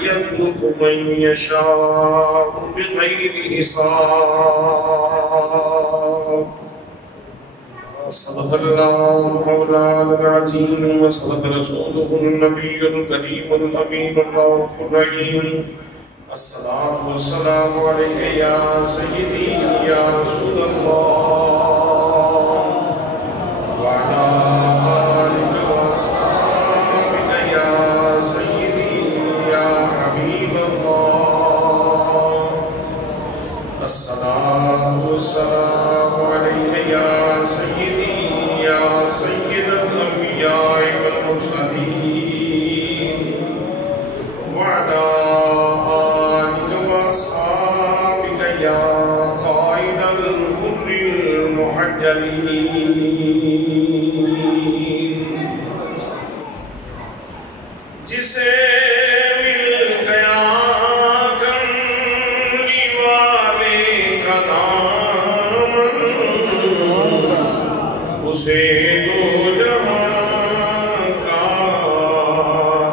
ويرزق من يشاء بغير حساب. صدق الله مولانا العظيم وصدق رسوله النبي الكريم الأمين الرؤوف الرحيم. الصلاة والسلام عليك يا سيدي يا رسول الله وعلى آلك وأصحابك يا سيدي يا حبيب الله. الصلاة والسلام عليك يا سيدي يا سيد الأنبياء والمرسلين وعلى آلك وأصحابك يا قائد الغر المحجلين. جسے مل گیا کملی والے کا دامن اسے دو جہاں کا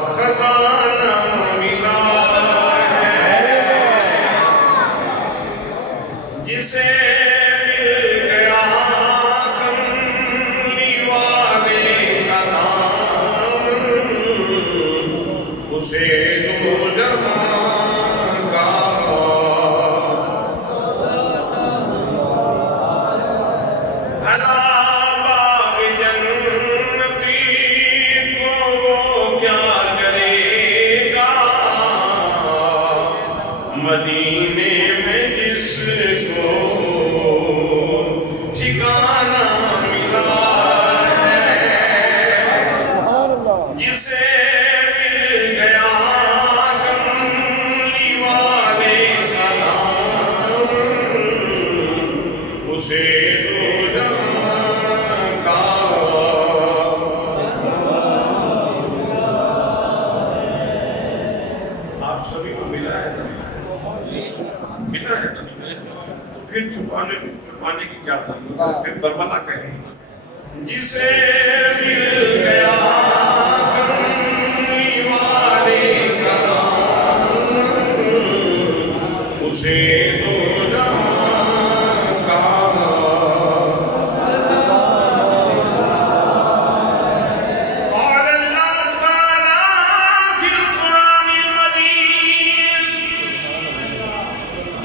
خزانہ ملا ہے. جسے مل گیا کملی والے کا دامن اسے دو جہاں کا بھلا باغ جنتی کو وہ کیا کرے گا مدینے میں جس کو ٹھکانہ ملا ہے. جسے مل گیا کملی والے کا دامن اسے دو جہاں کا آپ سبھی کو ملا ہے نا؟ ملا ہے نا؟ پھر چھپانے کی کیا تھا؟ پھر بربلا کہیں. جسے مل گیا کملی والے کا دامن اسے دو جہاں کا قال اللہ تعالیٰ فی القرآن المجید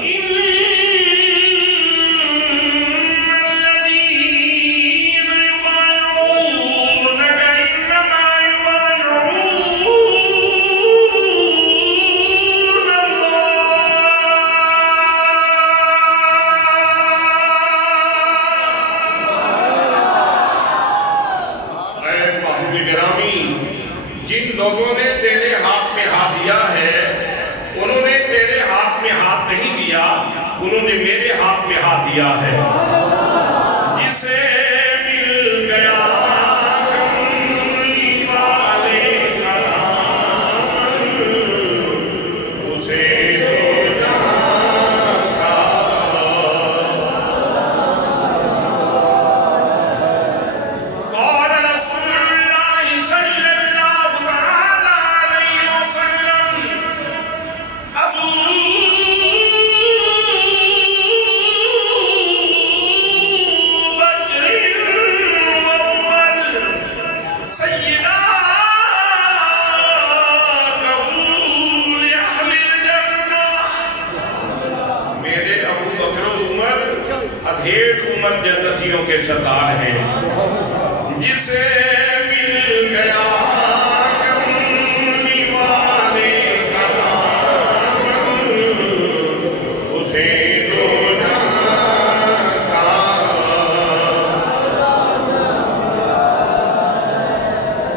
إن الذين يبايعونك إنما يبايعون اللہ. اے محبوب گرامی، جن لوگوں نے تیرے ہاتھ میں ہاتھ دیا ہے انہوں نے تیرے ہاتھ میں ہاتھ نہیں دیا، انہوں نے میرے ہاتھ میں ہاتھ دیا ہے. جسے مل گیا کملی والے کا دامن اسے دو جہاں کا. قال رسول اللہ صلی اللہ تعالی علیہ وسلم ابو بکر وعمر سیدا قبول اہل الجنہ. میرے ابو بکر و عمر ادھیڑ عمر جنتیوں کے سردار ہیں. جسے مل گیا کملی والے کا دامن اسے دو جہاں کا.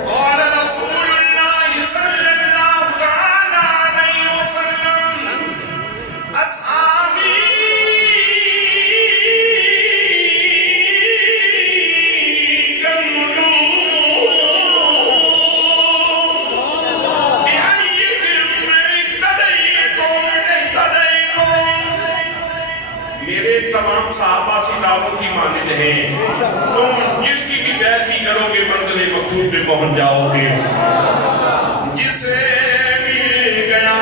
قال رسول اللہ صلی اللہ تعالی علیہ وسلم اصحابی میرے تمام صحابہ ستاروں کی مانند ہیں. تم جس کی بھی پیروی کرو گے منزل مقصود پہ پہنچ جاؤ گے. جسے مل گیا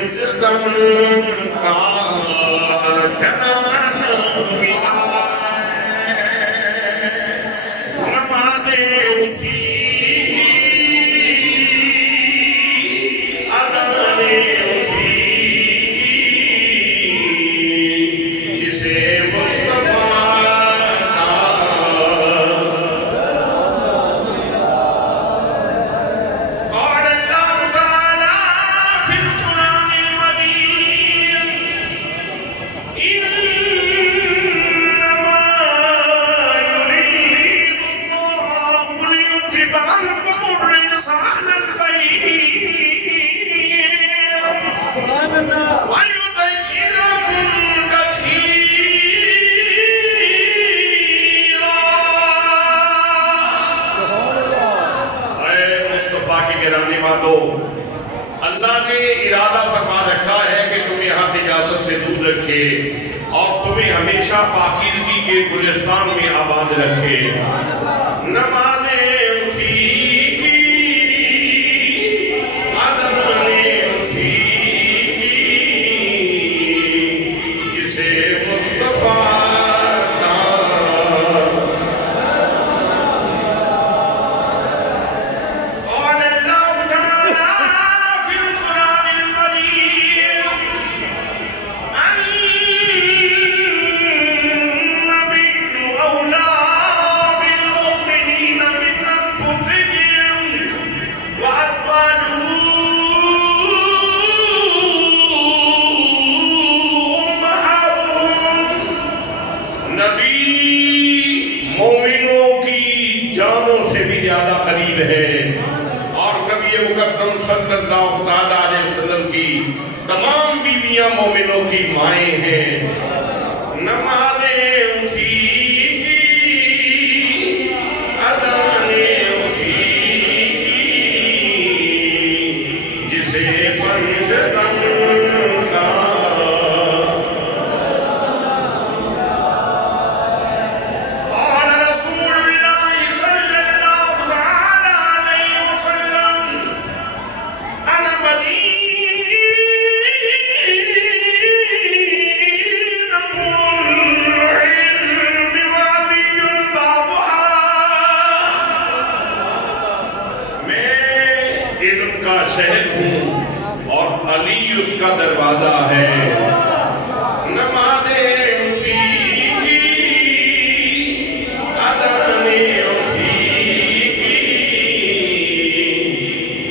فنجدن کا جنان ملا نماز اسی اذان اسی جسے اللہ نے ارادہ فرما رکھا ہے کہ تمہیں یہاں نجاست سے دور رکھے اور تمہیں ہمیشہ پاکیزگی کے گلستان میں آباد رکھے نہ مانے اسی کی اذان اسی کی جسے مصطفیٰ صلی اللہ تعالیٰ علیہ وسلم کی تمام بیویاں مومنوں کی مائیں ہیں نماز اسی کی اذان اسی کی جسے فنجدن کا شہر ہوں اور علی اس کا دروازہ ہے نماز اسی کی اذان اسی کی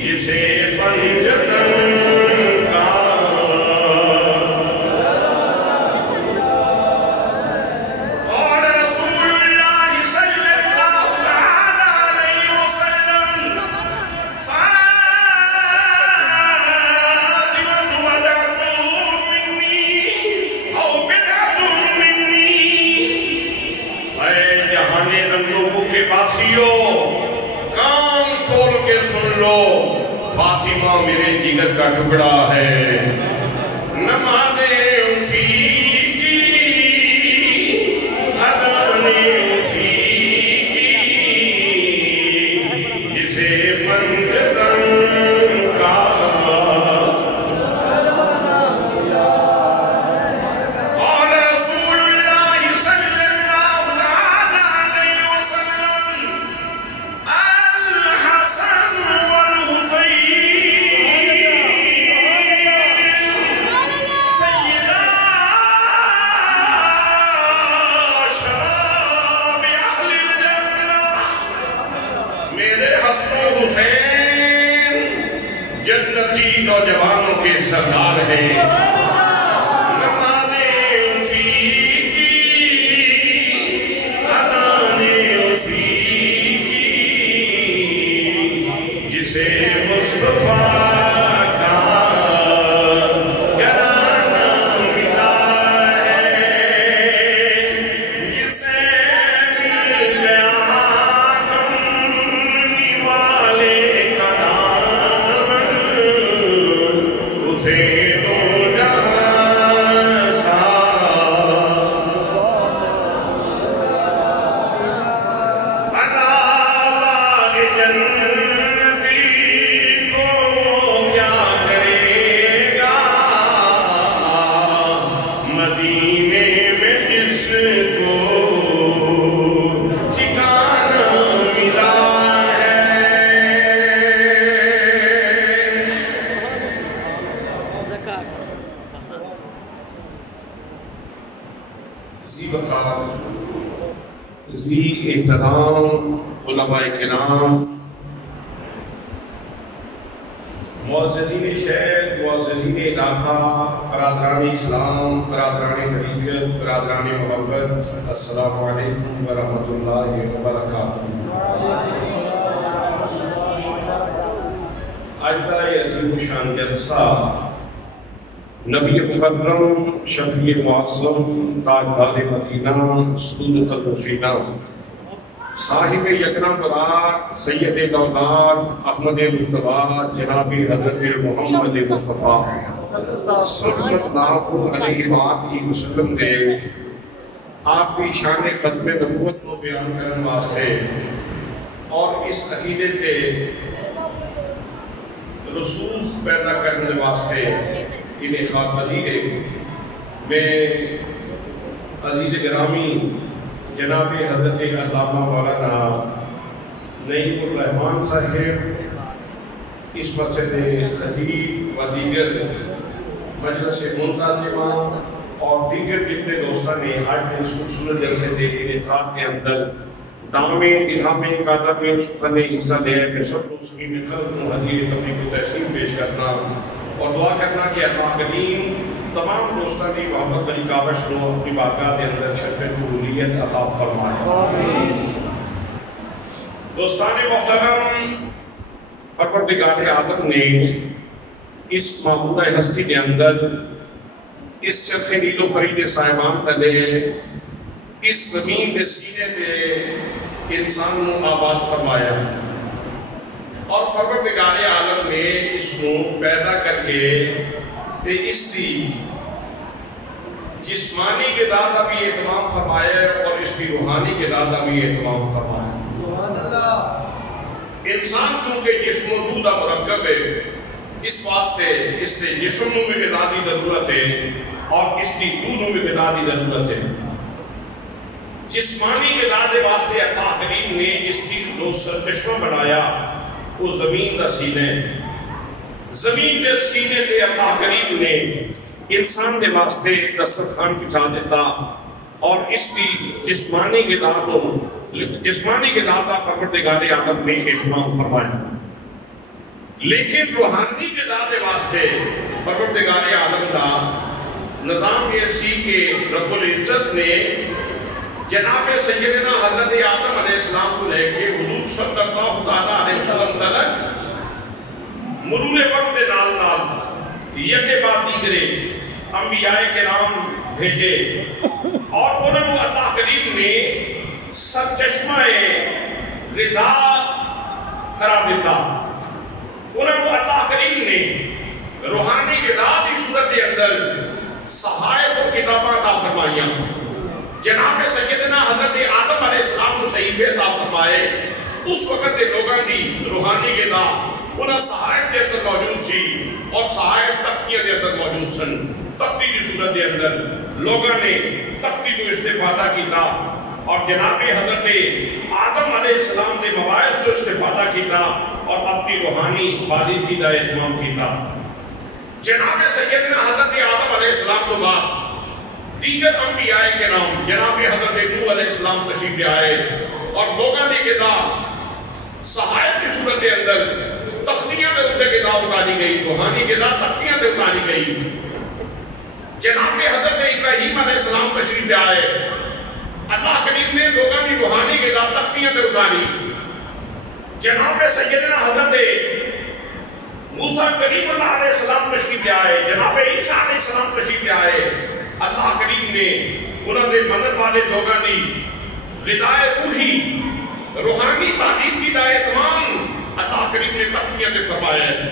جسے فنجدن کا قال رسول اللہ صلی اللہ علیہ وسلم کام کھول کے سن لو فاطمہ میرے جگر کا ٹکڑا ہے نماز اسی کی اذان اسی کی جسے فنجدن کا جنتی نوجوانوں کے سردار ہیں نماز اسی کی اذان اسی کی جسے مصطفیٰ جنتی کو کیا کرے گا ذی وقار، ذی احترام علماء کرام، معززین شہر، معززین علاقہ، برادران اسلام، برادران طریقت، برادران محبت، السلام علیکم ورحمۃ اللہ وبرکاتہ۔ آج کا یہ عظیم شان جلسہ نبی مکرم، شفیع معظم، تاجدار مدینہ، سعودۃ المفیدہ، صاحب یکرم برات، سید الاولاد، احمد مجتبیٰ، جناب حضرت محمد مصطفیٰ صلی اللہ علیہ وآلہ وسلم نے آپ کی شان ختم نبوت کو بیان کرنے واسطے اور اس عقیدے کے رسوخ پیدا کرنے واسطے انہیں خاطر دی گئی۔ میں عزیز گرامی جناب حضرت علامہ مولانا نعیم الرحمان صاحب، اس مسجد خطیب و دیگر مجلس منتظمہ اور دیگر جتنے دوستان نے آج میں اس خوبصورت جلسے کے انعقاد کے اندر دامے الہامے قادر میں سخن حصہ لے کہ سب کو سکی میں خلق و حدیث تبلیغ و تحسین پیش کرنا اور دعا کرنا کہ اللہ کریم تمام دوستان کی محبت بری کاوش کو اپنی بارگاہ کے اندر شرف قبولیت عطا فرمائے۔ دوستان محترم، پروردگار عالم نے اس معمودہ ہستی کے اندر اس چرخ نیل و فرید صاحبان تلے اس زمین کے سینے پہ انسان کو آباد فرمایا اور پروردگار عالم نے اس کو پیدا کر کے تے اس کی جسمانی غذا کا بھی اہتمام فرمایا اور اس کی روحانی غذا کا بھی اہتمام فرمایا۔ انسان چونکہ جسم و روح کا مرکب ہے، اس واسطے اس کے جسم میں غذا کی ضرورت ہے اور اس کی روح میں غذا کی ضرورت ہے۔ جسمانی غذا کے واسطے اللہ کریم نے اس چیز کو سرچشمہ بنایا، وہ زمین کا سینے، زمین کے سینے تے اللہ کریم نے انسان کے واسطے دسترخوان بچھا دیتا اور اس کی جسمانی غذا کا پروردگار عالم نے اہتمام فرمایا، لیکن روحانی غذا کے واسطے پروردگار عالم کا نظام یہ سی کہ رب العزت نے جناب سیدنا حضرت آدم علیہ السلام کو لے کے حضور صلی اللہ تعالیٰ علیہ وسلم تلک مرور وقت کے نال نال یکے بعد دیگرے انبیاء کرام بھیجے اور انہوں نے اللہ کریم نے سرچشمہ غذا قرار دیتا۔ انہوں نے اللہ کریم نے روحانی غذا کی صورت کے اندر صحائف و کتاباں عطا فرمائیاں۔ جناب سیدنا حضرت آدم علیہ السلام کو صحیفے عطا فرمائے، اس وقت کے لوگوں کی روحانی غذا انہاں صحائف کے اندر موجود سی اور صحائف تختیاں کے اندر موجود سن۔ تختی کی صورت کے اندر لوگوں نے تختی کو استفادہ کیتا اور جناب حضرت آدم علیہ السلام کے مواعظ کو استفادہ کیتا اور اپنی روحانی بالغی کا اہتمام کیتا۔ جناب سیدنا حضرت آدم علیہ السلام کو بعد دیگر انبیاء کرام جناب حضرت نوح علیہ السلام تشریف لے آئے اور لوگوں نے غذا صحائف کی صورت کے اندر تختیاں پہ اتنے غذا اتاری گئی، روحانی غذا تختیاں پہ اتاری گئی۔ جناب حضرت ابراہیم علیہ السلام تشریف لے آئے، اللہ کریم نے لوگوں کی روحانی غذا تختیاں پہ اتاری۔ جناب سیدنا حضرت موسیٰ کریم اللہ علیہ السلام تشریف لے آئے، جناب عیسیٰ علیہ السلام تشریف لے آئے، اللہ کریم نے انہوں نے منن والے لوگوں کی غذائے روحی روحانی بالیدگی کا اہتمام اللہ کریم نے تختیاں پہ فرمایا ہے۔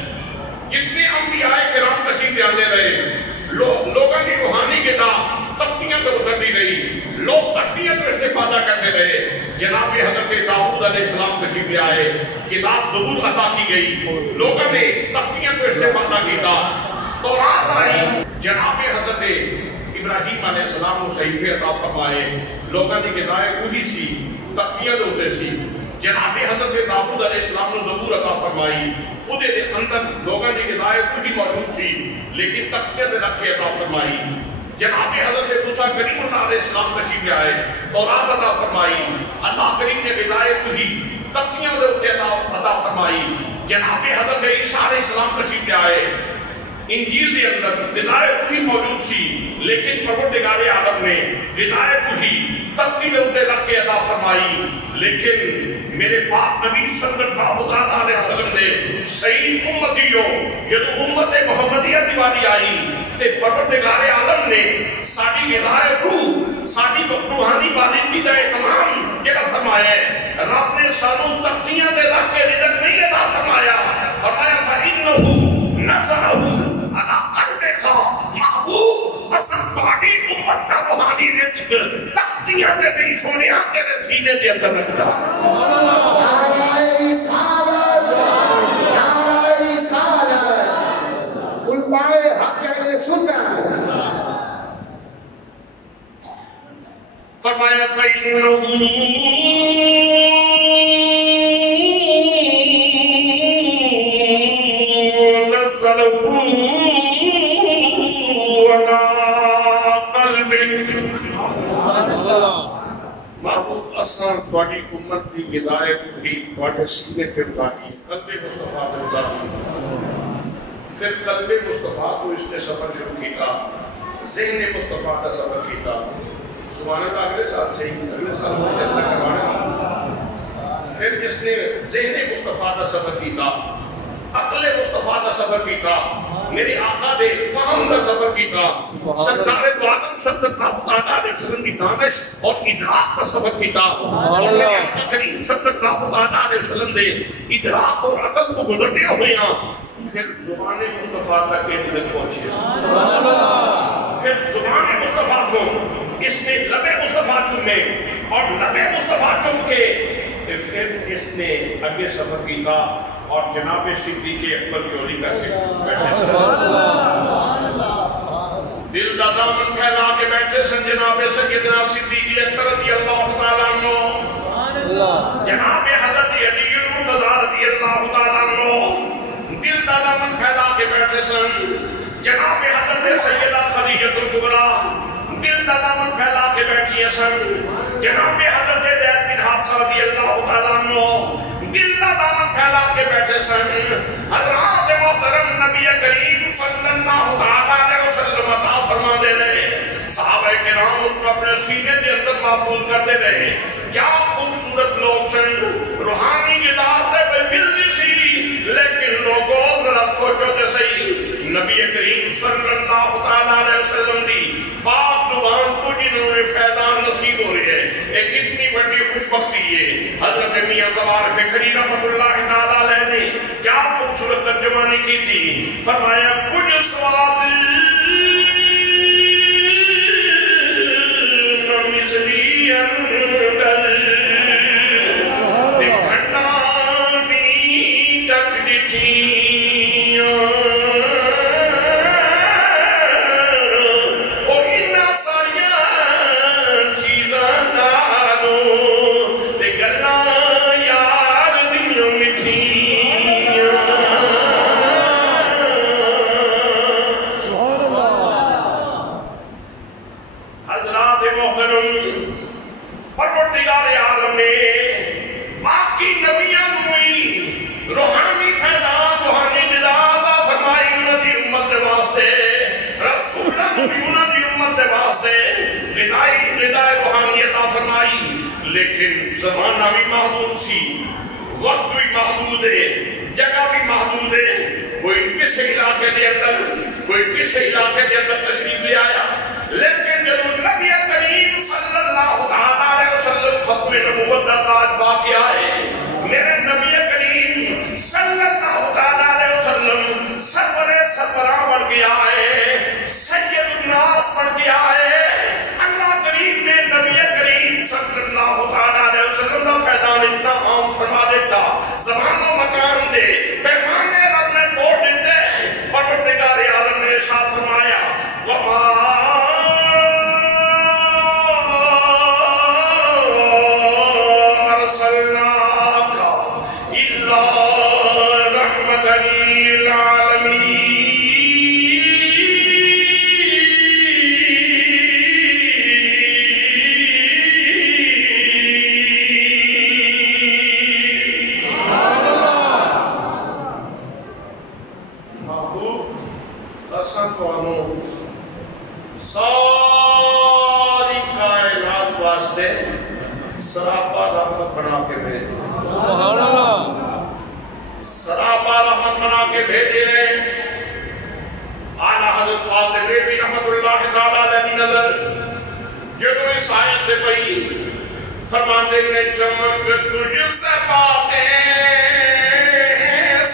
جتنے انبیاء کرام تشریف لے آتے رہے، لوگوں کی روحانی غذا تختیاں پہ اترتی رہی، لوگ تختیاں پہ استفادہ کرتے رہے۔ جناب حضرت داؤد علیہ السلام تشریف لے آئے، کتاب زبور عطا کی گئی، لوگوں نے تختیاں پہ استفادہ کیتا، تورات آئی، جناب حضرت ابراہیم علیہ السلام کو صحیفے عطا فرمائے، لوگوں کی غذائے روحی سی، تختیاں دے ہوتے سی۔ جناب حضرت داؤد علیہ السلام کو زبور عطا فرمائی، وہ دے اندر لوگوں کی غذائے روحی موجود سی، لیکن تختیاں دے رکھ کے عطا فرمائی۔ جناب حضرت موسیٰ کریم اللہ علیہ السلام تشریف لے آئے، تورات عطا فرمائی، اللہ کریم نے ہدایت دی، تختیاں دے اوتے عطا فرمائی، جناب حضرت عیسیٰ علیہ السلام تشریف لے آئے، انجیل دے اندر ہدایت وہی موجود سی، لیکن پروردگار عالم نے ہدایت وہی تختی دے اوتے رکھ کے عطا فرمائی، لیکن میرے پاک نبی صلی اللہ علیہ وسلم نے صحیح امتیوں جدو امت محمدیہ دی واری آئی تے پروردگار عالم نے ساڈی ہدایت روح ساڈی روحانی بالندگی کا اہتمام کیڑا فرمایا ہے؟ رب نے سانو تختیاں تے رکھ کے رزق نہیں عطا فرمایا، فرمایا فَإِنَّهُ نَزَلَهُ عَلَىٰ قَلْبِكَ محبوب اصل تہاڈی امت دا روحانی رزق تختیاں تے نہیں سونیا تیرے سینے دے اندر رکھ رہا۔ نعرہ رسالت، نعرہ رسالت، علماء حق اہل سنت۔ فرمایا فَإِنَّهُ نَزَّلَهُ عَلَىٰ قَلْبِكَ محبوب اصلاً تھوڑی امت دی ہدایت بھی تھوڑے سینے تے اتاری، قلب مصطفیٰ تے اتاری، پھر قلب مصطفیٰ کو اس نے سفر شروع کیتا، ذہن مصطفیٰ کا سفر کیتا، سبحان اللہ اگلے سال سے ہی اگلے سال میں جلسہ کروانا، پھر اس نے ذہن مصطفیٰ کا سفر کیتا، عقل مصطفیٰ کا سفر کیتا، میرے آقا دے فہم کا سفر کیتا، سرکار دو آدم صلی اللہ علیہ وسلم کی دانش اور ادراک کا سفر کیتا، اور میرے آقا کریم صلی اللہ علیہ وسلم دے ادراک اور عقل کو گزرتے ہوئے ہیں، پھر زبان مصطفیٰ تک کے دل پہنچے، پھر زبان مصطفیٰ کو اس نے لب مصطفیٰ چنے اور لب مصطفیٰ چن کے پھر اس نے آگے سفر کیتا اور جناب صدیق اکبر چوری کر کے بیٹھے سن، دل دا دامن پھیلا کے بیٹھے سن جناب سیدنا صدیق اکبر رضی اللہ تعالیٰ عنہ، جناب حضرت علی المرتضیٰ رضی اللہ تعالیٰ عنہ، دل دا دامن پھیلا کے بیٹھے سن، جناب حضرت سیدہ خدیجہ الکبریٰ دل دا دامن پھیلا کے بیٹھی سن، جناب حضرت زید بن حارثہ رضی اللہ تعالیٰ عنہ دل دا دامن پھیلا کے بیٹھے سن، حضرات محترم نبی کریم صلی اللہ علیہ وسلم عطا فرما دے رہے، صحابہ کرام اس کو اپنے سینے کے اندر محفوظ کرتے رہے، کیا خوبصورت لوگ سن، روحانی غذا تے ملتی سی، لیکن لوگوں ذرا سوچو تے صحیح، نبی کریم صلی اللہ علیہ وسلم دی پاک زبان کو جنہوں میں فیضان نصیب ہو رہے ہیں، ایک اتنی بڑی خوشبختی ہے۔ حضرت میاں سوار فکری رحمت اللہ تعالیٰ علیہ نے کیا خوبصورت ترجمانی کی تھی، فرمایا کچھ سواد نمزلی اندر دکھنانی تک دکھیاں اور انہا ساریاں چیزاں نالوں دے گلاں یار دیوں مٹھیاں۔ حضرات محترم، پروردگار عالم نے باقی نبیوں میں روحانی فیضان روحانی غذا عطا فرمائی انہاں دی امت دے واسطے، رسولاں بھی انہاں دی امت دے واسطے غذا روحانی عطا فرمائی، لیکن زمانہ بھی محدود سی، وقت بھی محدود ہے، جگہ بھی محدود ہے، کوئی کس علاقے دے اندر کوئی کس علاقے دے اندر تشریف لے آیا، لیکن جب نبی کریم صلی اللہ علیہ وسلم ختم نبوت دا تاج پا کے آئے، میرے نبی کریم صلی اللہ علیہ وسلم سرور سربراہ بن کے آئے، سید الناس بن کے آئے، اللہ کریم نے نبی کریم صلی اللہ علیہ وسلم دا فیضان اتنا عام فرما دیتا، زمان و مکان دے پیمانے رب نے توڑ دیتے، پروردگار عالم نے ارشاد فرمایا وَمَا أَرْسَلْنَاكَ اساں تانوں ساری کائنات واسطے سراپا رحمت بنا کے بھیجے. سبحان اللہ. سراپا رحمت بنا کے بھیجے. اعلیٰ حضرت خالد بریلوی رحمت اللہ تعالی علیہ کی نظر جدوں اس آیت تے پئی فرماندے نے چمک تجھ سے باتیں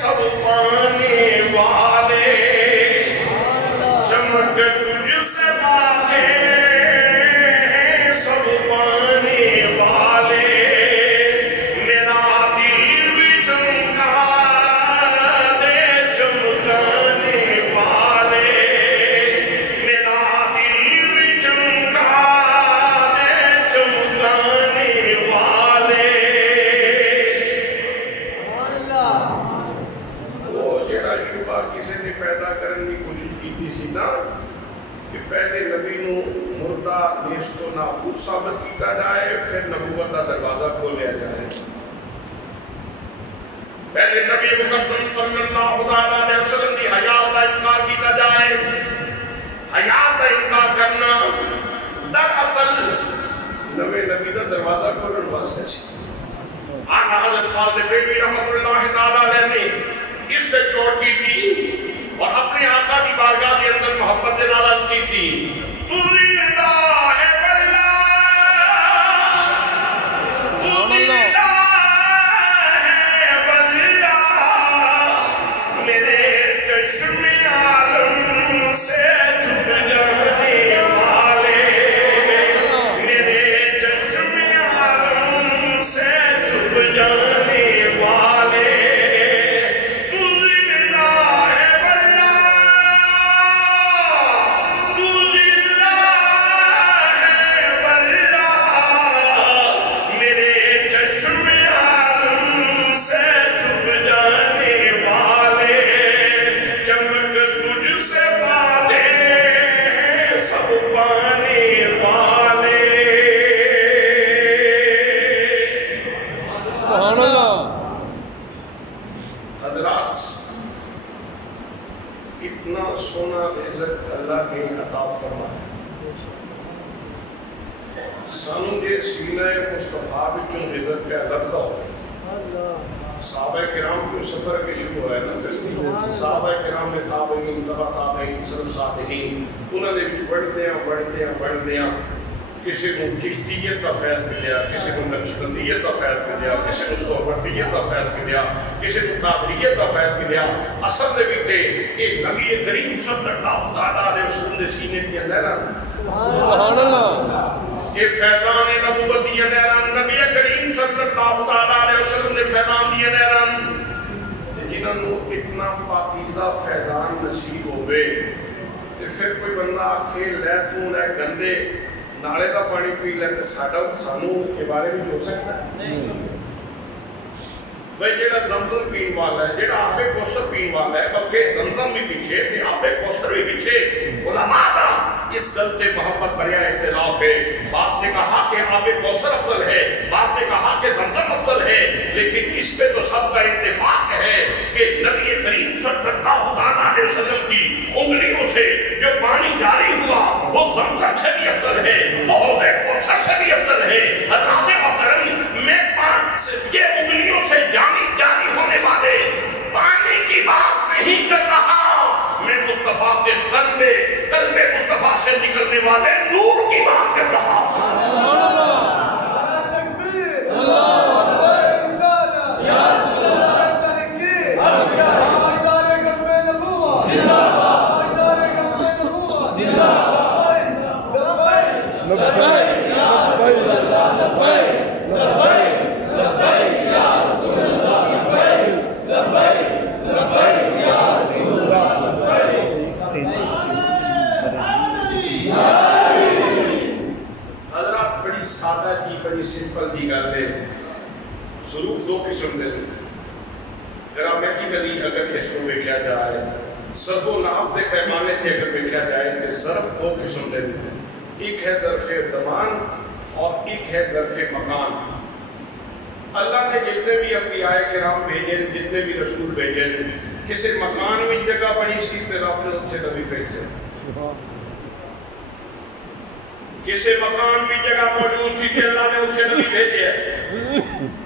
سب پانے والے. چمک تجھ سے باتیں سب پانے والے. میرا دل بھی چمکا دے چمکانے والے. میرا دل بھی چمکا دے چمکانے والے. وہ جڑا شبہ کسی نے پیدا کرنے کی کوشش کی سی نا کہ پہلے نبی نو مردہ نیست و نابود ثابت کیتا جائے پھر نبوت کا دروازہ کھولیا جائے. پہلے نبی مقدم صلی اللہ علیہ وسلم کی حیات کا انکار کیتا جائے. حیات کا انکار کرنا دراصل نوے نبی کا دروازہ کھولنے واسطے سی. اعلیٰ حضرت خالد بریلوی رحمت اللہ تعالی علیہ نے اس تے چوٹ کی تھی اور اپنے آقا کی بارگاہ کے اندر محبت ناراض کی تھی. تو زندہ ہے واللہ، تو زندہ ہے واللہ، میرے چشم عالم سے چھپ جانے والے. میرے چشم عالم سے چھپ جانے والے. اتنا سونا رزق اللہ نے عطا فرمایا. سانوں دے سینہ مصطفیٰ وچوں رزق پہ لگدا ہوئے. صحابہ کرام کو سفر کے شروع ہے نا. پھر صحابہ کرام نے تابعین تبع تابعین سلف صالحین انہاں دے وچ بڑھدے کسی کو چشتیت کا فیض ملیا, کسی کو نقشبندیت کا فیض ملیا, کسی کو سہروردیت کا فیض ملیا, کسی کو قادریت کا فیض ملیا. اصل دے وچ یہ نبی کریم صلی اللہ علیہ وسلم دے سینے دیاں لہراں, سبحان اللہ, یہ فیضان نبوت دیاں لہراں, نبی کریم صلی اللہ علیہ وسلم دے فیضان دیاں لہراں, جنہاں نوں اتنا پاکیزہ فیضان نصیب ہوئے تے پھر کوئی بندہ آکھے لے تو لے گندے نالے کا پانی پی لے تے سانوں کے بارے میں ہو سکتا ہے نہیں. بھائی جڑا زمزم پین والا ہے, جڑا آب کوثر پین والا ہے, بلکہ زمزم بھی پیچھے تے آب کوثر بھی پیچھے, علماء کا اس گل سے محبت بریا اختلاف ہے. بعض نے کہا کہ آب کوثر افضل ہے, بعض نے کہا کہ زمزم افضل ہے, لیکن اس پہ تو سب کا اتفاق ہے کہ نبی کریم صلی اللہ علیہ وسلم کی انگلیوں سے جو پانی جاری ہوا وہ زمزم سے بھی افضل ہے, آب کوثر سے بھی افضل ہے. حضرات محترم, میں یہ انگلیوں سے جاری ہونے والے پانی کی بات نہیں کر رہا, میں مصطفیٰ کے قلب مصطفیٰ سے نکلنے والے نور کی بات کر رہا ہوں. بڑی سمپل دی گل ہے. ظروف دو قسم دے گرامیٹیکلی اگر اس کو دیکھا جائے, ضرب و نحو دے پیمانے سے اگر دیکھا جائے تو ظرف دو قسم دے, ایک ہے ظرف زمان اور ایک ہے ظرف مکان. اللہ نے جتنے بھی انبیاء کرام بھیجے, جتنے بھی رسول بھیجے, کسی مکان میں جگہ بنی سی تے رب نے اتنے نبی بھیجے کسی مکان میں جگہ موجود سی تے اللہ نے اتنے نبی بھیجے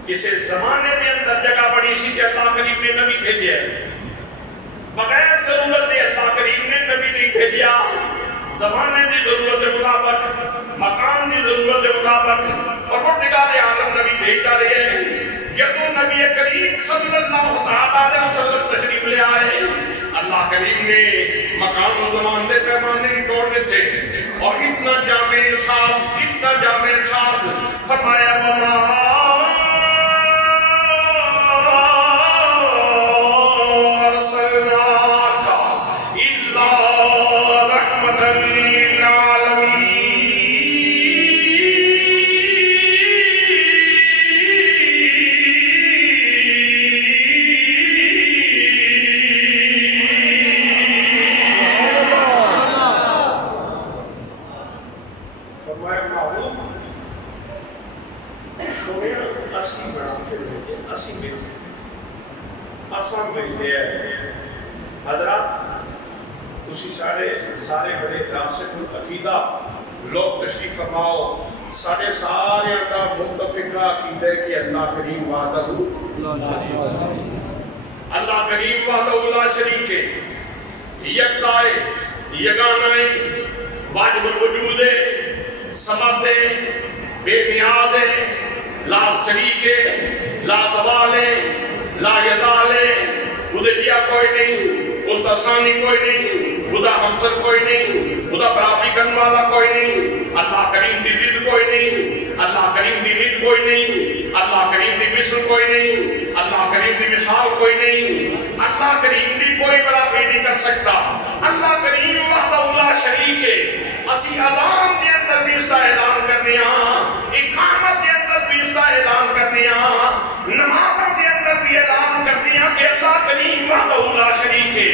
کسی زمانے میں اندر جگہ بنی سی تے اللہ کریم نے نبی بھیجے بغیر ضرورت دے اللہ کریم نے نبی نہیں بھیجیا زمانے کی ضرورت کے مطابق مکان کی ضرورت کے مطابق پروردگار عالم نبی بھیجتا رہے جب نبی کریم صلی اللہ علیہ وسلم تشریف لے آئے اللہ کریم نے مکان و زمان دے پیمانے توڑ دیتے اور اتنا جامع ارشاد فرمایا وما ارسلناک الا رحمۃ حضرات تسی سارے بڑے راسخ العقیدہ لوگ تشریف فرماؤ سارے کا متفقہ عقیدہ کہ اللہ کریم وحدہ لا شریک ہے یکتا ہے یگانہ ہے واجب الوجود ہے سمد ہے بے نیاد ہے لا شریک ہے لا زوال ہے لا یزال ہے ادھیا کوئی نہیں اس کا ثانی کوئی نہیں خدا ہمسر کوئی نہیں خدا برابری کرنے والا کوئی نہیں اللہ کریم دی ضد کوئی نہیں اللہ کریم دی ند کوئی نہیں اللہ کریم دی مثل کوئی نہیں اللہ کریم دی مثال کوئی نہیں اللہ کریم دی کوئی برابری نہیں کر سکتا اللہ کریم وحدہ لا شریک ہے اسی اذان دے اندر بھی اس کا اعلان کرنے اقامت دے اندر بھی اس کا اعلان کرنے نماز دے اندر بھی اعلان کرنے کہ اللہ کریم وحدہ لا شریک ہے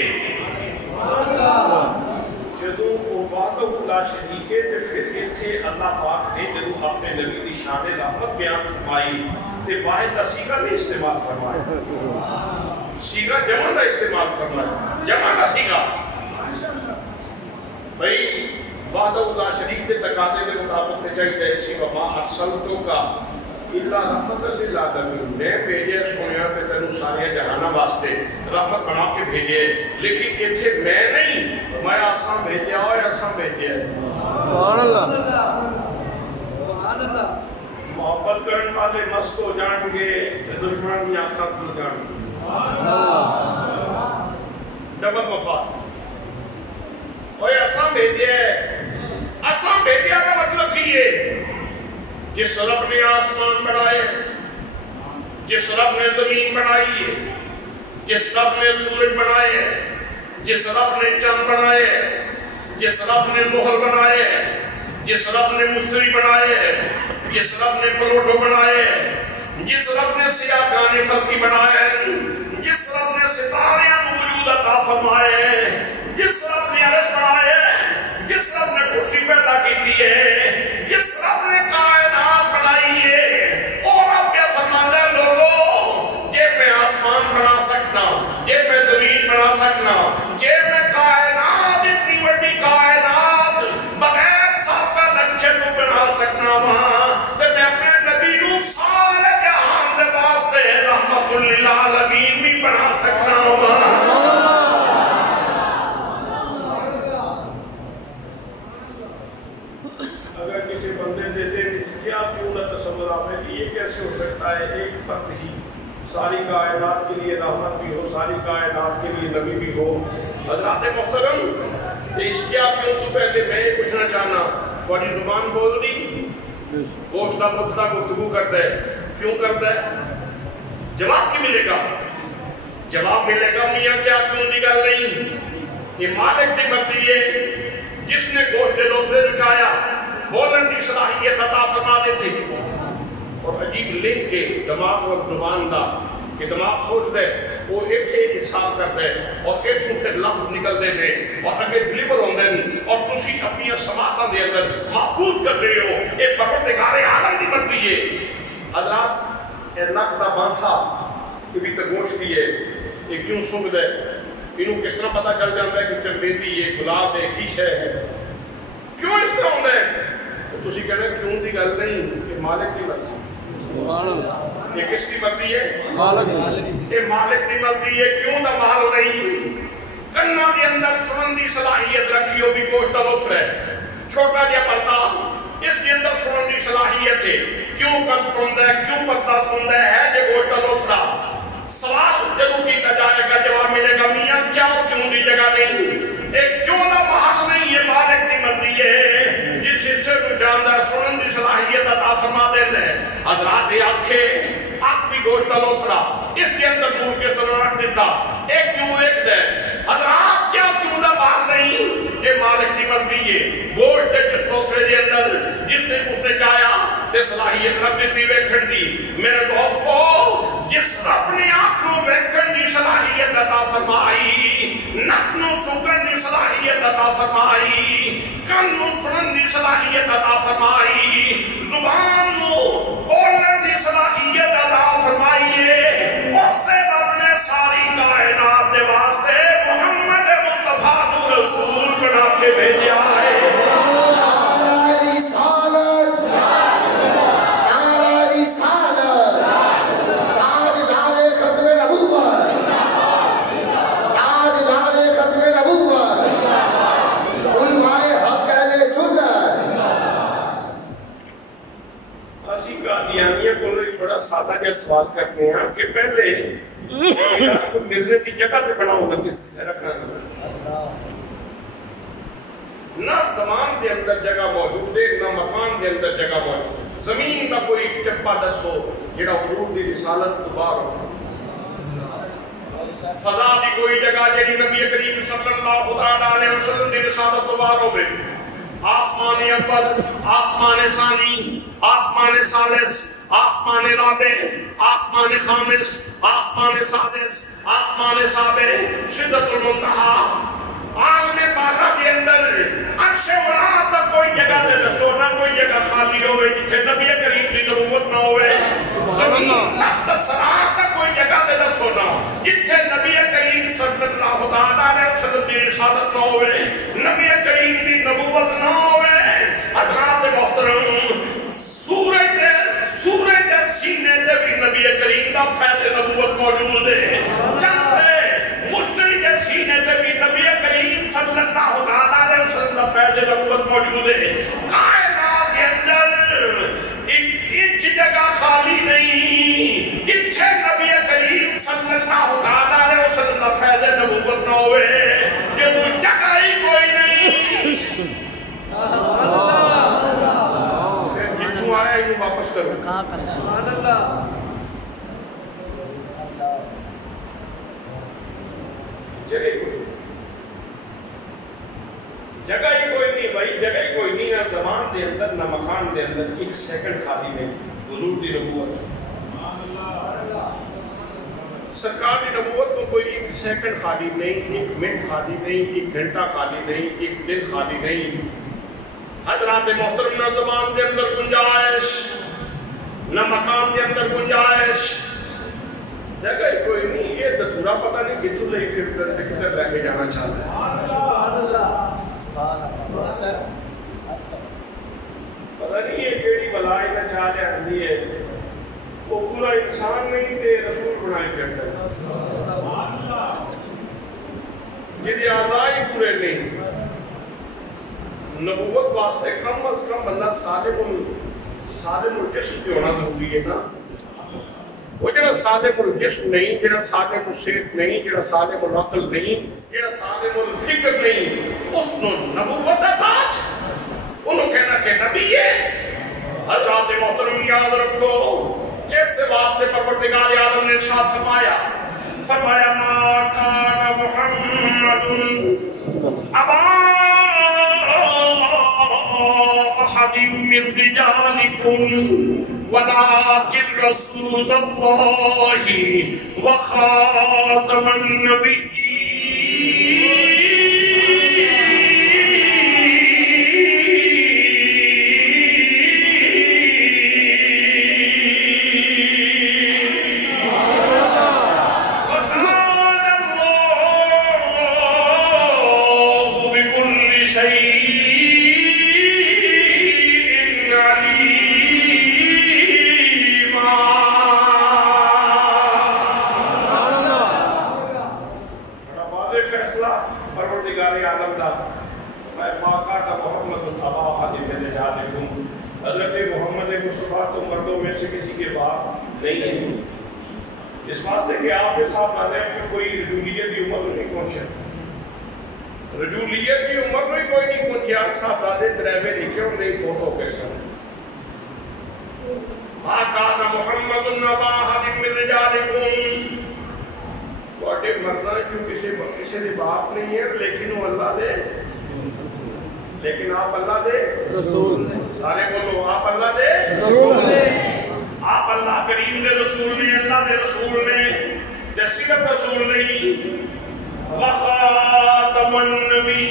جدو وہ وحدہ لا شریک ہے تو پھر اتھے اللہ پاک نے جدو اپنے نبی دی شان رحمت بیان فرمائی تو واحد کا سیغہ نے استعمال فرمایا سیغہ جمع کا استعمال فرمایا جمع کا سیغہ بھئی وحدہ لا شریک دے تقاضے کے مطابق تے چاہیے اسی وما ارسلتو کا اللہ رحمت للعالمین میں بھیجے سنیا پہ تنو سارے جہانہ واسطے رحمت بنا کے بھیجے لیکن اتھے میں نہیں میں آسان بھیجے اور آسان بھیجے سبحان اللہ محبت کرن والے مست ہو جان گے دشمن یا ختم ہو جان گے ڈبل مفاد اور آسان بھیجے کا مطلب کی ہے جس رب نے آسمان بنائے جس رب نے زمین بنائی ہے جس رب نے سورج بنائے جس رب نے چند بنائے جس رب نے مہر بنائے جس رب نے مستری بنائے جس رب نے پلوٹو بنائے جس رب نے سیاہ گانے فلکی بنائے جس رب نے ستارے وجود عطا فرمائے جس رب نے عرش بنائے جس رب نے کرسی پیدا کی ہے جس رب نے کائنات بنائی ہے اور اب کیا فرمانا ہے لوگوں جے میں آسمان بنا سکتا جے میں زمین بنا سکتا جے میں کائنات اتنی بڑی کائنات بغیر سابقہ نقشے کو بنا سکتا وہاں تو میں اپنے نبی کو سارے جہان دے واسطے رحمت للعالمین بھی بنا سکتا وہاں یہ کیسے ہو سکتا ہے ایک فرد ہی ساری کائنات کے لیے رحمت بھی ہو ساری کائنات کے لیے نبی بھی ہو حضرات محترم اس کیا کیوں تو پہلے میں یہ پوچھنا چاہنا بڑی زبان بول دی پوچھتا پوچھتا گفتگو کرتا ہے کیوں کرتا ہے جواب کی ملے گا جواب ملے گا میاں کیا کیوں نکل نہیں یہ مالک نے مرضی ہے جس نے گوشت دلوں سے رچایا بولن کی صلاحیت عطا فرما دیتے اور عجیب لنک کے دماغ اور زبان دا کہ دماغ سوچ دے وہ ایک سے احسان کرتے اور ایک سے لفظ نکل دے دے اور اگر ڈلیور ہوں دے اور تسی اپنی سماعتاں دے اندر محفوظ کر رہے ہو ایک پروردگار عالم کی مرضی ہے حضرات اے نک دا بانسا کہ بھی تک گوشت دیئے یہ کیوں سنگ دے انہوں کس طرح پتا چل جاتا ہے کہ چمیلی یہ گلاب ایک ہی شے ہے؟ کیوں اس طرح ہوتا ہے؟ تو تسی کہنا کیوں دی گل نہیں کہ مالک کی مرضی. سبحان اللہ. یہ کس کی مرضی ہے؟ مالک. یہ مالک کی مرضی ہے. کیوں دا مال نہیں؟ کنا دے اندر سنن دی صلاحیت رکھی ہو بھی گوشت لطف ہے. چھوٹا جہا پردہ اس کے اندر سنن دی صلاحیت ہے. کیوں کن سنتا ہے؟ کیوں پردہ سنتا ہے جے گوشت لطف دا؟ سوال جدو کیتا جائے گا جواب ملے گا میاں کیا کیوں دی جگہ نہیں؟ ایک کیوں دا محل نہیں. یہ مالک کی مرضی ہے. جس حصے کو جاندہ سنن دی صلاحیت عطا فرما دیتا ہے. حضرات آنکھیں آنکھ بھی گوشت لطف دا اس کے اندر نور کے سر رکھ دیتا. ایک کیوں ایک دے حضرات کیا کیوں دا محل نہیں؟ یہ مالک کی مرضی ہے. گوشت جس لطفے دے اندر جس نے اس نے چاہیا تے صلاحیت رکھ دیتی ویکھن دی. میرے دوستو جس رب نے آنکھ نو ویکھن دی صلاحیت عطا فرمائی، نک نو سنگن دی صلاحیت عطا فرمائی، کن نو سنن دی صلاحیت عطا فرمائی، زبان نو بولن دی صلاحیت عطا فرمائی ہے، اس سے رب نے ساری کائنات دے واسطے محمد مصطفیٰ کو رسول بنا کے بھیجا ہے. سادہ جہاں سوال کرتے ہیں کہ پہلے کو ملنے کی جگہ تے بنا ہوگا کس رکھنا نہ زمان دے اندر جگہ موجود ہے نہ مکان دے اندر جگہ موجود ہے. زمین کا کوئی چپا دسو جڑا حضور دی رسالت تو باہر ہو. فضا دی کوئی جگہ جڑی نبی کریم صلی اللہ علیہ وسلم دی رسالت تو باہر ہوے. آسمان اول، آسمان ثانی، آسمان ثالث، آسمان رابع، آسمان خامس، آسمان سادس، آسمان سابع، شدت المنتہا، عالم بالا کے اندر عرش ولا تک کوئی جگہ دے دسو نہ کوئی جگہ خالی ہوئے جتھے نبی کریم کی نبوت نہ ہوئے. زمین تحت ثری تک کوئی جگہ دے دسو نہ جتھے نبی کریم صلی اللہ علیہ وسلم کی رسالت نہ ہوئے، نبی کریم کی نبوت نہ ہوئے. حضرات محترم سورج دے سینے دے بھی نبی کریم دا فیض نبوت موجود ہے. چندے مشتری دے سینے دے بھی نبی کریم صلی اللہ علیہ وسلم دا فیض نبوت موجود ہے. کائنات کے اندر ایک انچ جگہ خالی نہیں جتھے نبی کریم صلی اللہ علیہ وسلم دا فیض نبوت نہ ہوئے. جدو جگہ ہی کوئی نہیں جتوں آیا ہی واپس کرو. جگہ ہی کوئی نہیں بھائی، جگہ ہی کوئی نہیں. نہ زمان دے اندر نہ مکان دے اندر ایک سیکنڈ خالی نہیں. حضور دی نبوت سرکار دی نبوت تو کوئی ایک سیکنڈ خالی نہیں، ایک منٹ خالی نہیں، ایک گھنٹہ خالی نہیں، ایک دن خالی نہیں. حضرات محترم نہ زمان دے اندر گنجائش نہ مکان دے اندر گنجائش، جگہ ہی کوئی نہیں. یہ دھتورا پتہ نہیں کتوں لے کدھر لے کے جانا چاہتا ہے. پتہ نہیں یہ کیڑی بلائی میں چاہ لے آندی ہے. وہ پورا انسان نہیں تے رسول بنائی کرتا ہے جدی آزائی پورے نہیں. نبوت واسطے کم از کم بندہ سالم الجسم سے ہونا ضروری ہے نا. وہ جڑا سالم الجسم نہیں، جڑا سالم الصحت نہیں، جڑا سالم العقل نہیں، جڑا سالم الفکر نہیں، اس نے نبوت دا تاج انہوں کہنا کہ نبی ہے. حضرات محترم یاد رکھو اس واسطے پروردگار عالم نے ارشاد فرمایا ما کان محمد ابا احد من رجالکم ولكن رسول اللہ وخاتم النبیین. پروردگار عالم دا میں ماقا دا محمد الابا حدیث نجادکم حضرت محمد مصطفیٰ تو مردوں میں سے کسی کے باپ نہیں ہے، اس واسطے کہ آپ کے ساتھ نادم میں کوئی رجولیت کی عمر نہیں پہنچا، رجولیت کی عمر میں کوئی نہیں پہنچا، صاحب دادے تریبے لکھے اور نہیں فوٹو کے ساتھ ماقا دا محمد الابا حدیث نجادکم کوٹے مردہ جو کسی دے باپ نہیں ہے لیکن وہ اللہ دے، لیکن آپ اللہ دے رسول، سارے بولو آپ اللہ دے رسول، آپ اللہ کریم دے رسول نے، اللہ دے رسول نے، یا صرف رسول نہیں، وخاتم النبی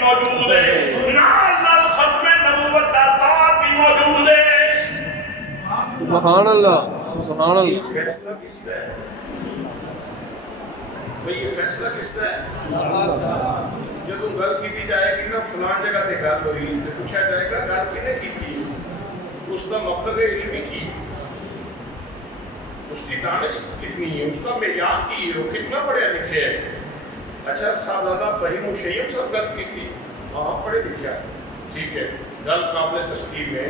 موجود ہے، نال ختم نبوت کا تاج بھی موجود ہے۔ سبحان اللہ، سبحان اللہ۔ فیصلہ کس کا ہے بھئی؟ یہ فیصلہ کس کا ہے؟ جب گل کی جائے گی نا فلان جگہ تے گل ہوئی تو پوچھا جائے گا گل کنے کی، اس کا مطلب علمی کی، اس کی دانش کتنی ہے، اس کا معیار کی ہے، وہ کتنا پڑھا لکھے ہے۔ اچھا صاحبزادہ فہیم الشیخ صاحب گل کی تھی، ہاں پڑھے لکھا ہے، ٹھیک ہے، گل قابل تسلیم ہے،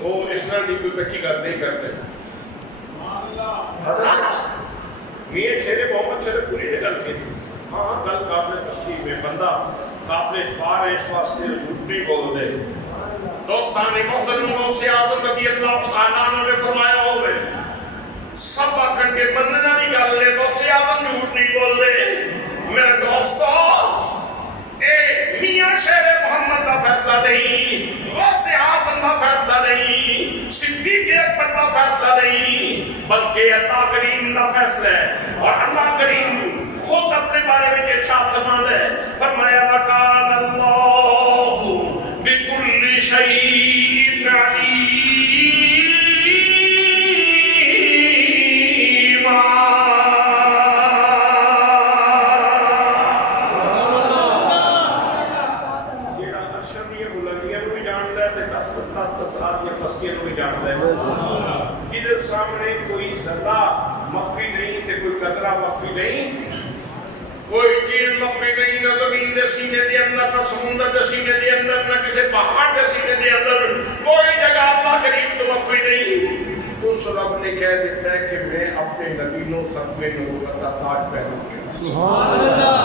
وہ اس طرح کی کوئی کچی گل نہیں کرتے۔ حضرات میاں شیر محمد شیر پوری نے گل کی تھی، ہاں گل قابل تسلیم ہے، بندہ قابل پار اس واسطے جھوٹ نہیں بول دے۔ دوستان محترم غوث اعظم رضی اللہ تعالیٰ عنہ نے فرمایا ہوئے سب آکھن کے بندے والی گل ہے، غوث اعظم جھوٹ نہیں بول دے۔ میرے دوستو اے میاں شیر محمد کا فیصلہ نہیں، غوث اعظم کا فیصلہ نہیں، صدیق اکبر کا فیصلہ نہیں، بلکہ اللہ کریم کا فیصلہ ہے۔ اور اللہ کریم خود اپنے بارے میں ارشاد فرماتا ہے، فرمایا وَكَانَ اللَّهُ بِكُلِّ شَيْءٍ عَلِيمًا۔ جدھر سامنے کوئی ذرہ مخفی نہیں تے کوئی قطرہ مخفی نہیں، کوئی چیز مخفی نہیں، نہ زمین دے سینے دے اندر، نہ سمندر دے سینے دے اندر، نہ کسی پہاڑ دے سینے دے اندر، کوئی جگہ اللہ کریم تو مخفی نہیں۔ اس رب نے کہہ دیتا ہے کہ میں اپنے نبی نو ختم نبوت کا تاج پہنوں گا، سبحان اللہ،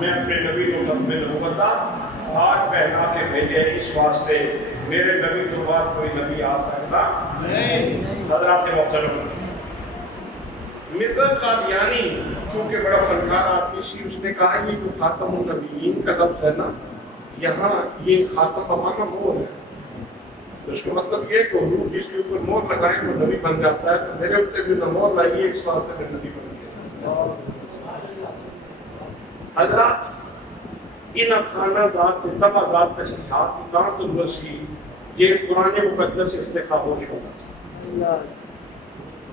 میں اپنے نبی نو ختم نبوت کا تاج پہنا کے بھیجے، اس واسطے میرے نبی تو بعد کوئی نبی آ سکتا نہیں۔ حضرات محترم مرزا قادیانی چونکہ بڑا فنکار آدمی سی، اس نے کہا یہ جو خاتم النبیین کا لفظ ہے نا، یہاں یہ خاتم بمانا مور ہے، اس کا مطلب یہ کہ حضور جس کے اوپر مور لگائیں وہ نبی بن جاتا ہے، تو میرے اوپر بھی نہ مور لائیے، اس واسطے میں نبی بن گیا۔ حضرات ان خانہ ذات تبا ذات تشریحات کانت الوسی یہ قرآن مقدس اس سے خاموش ہوگا،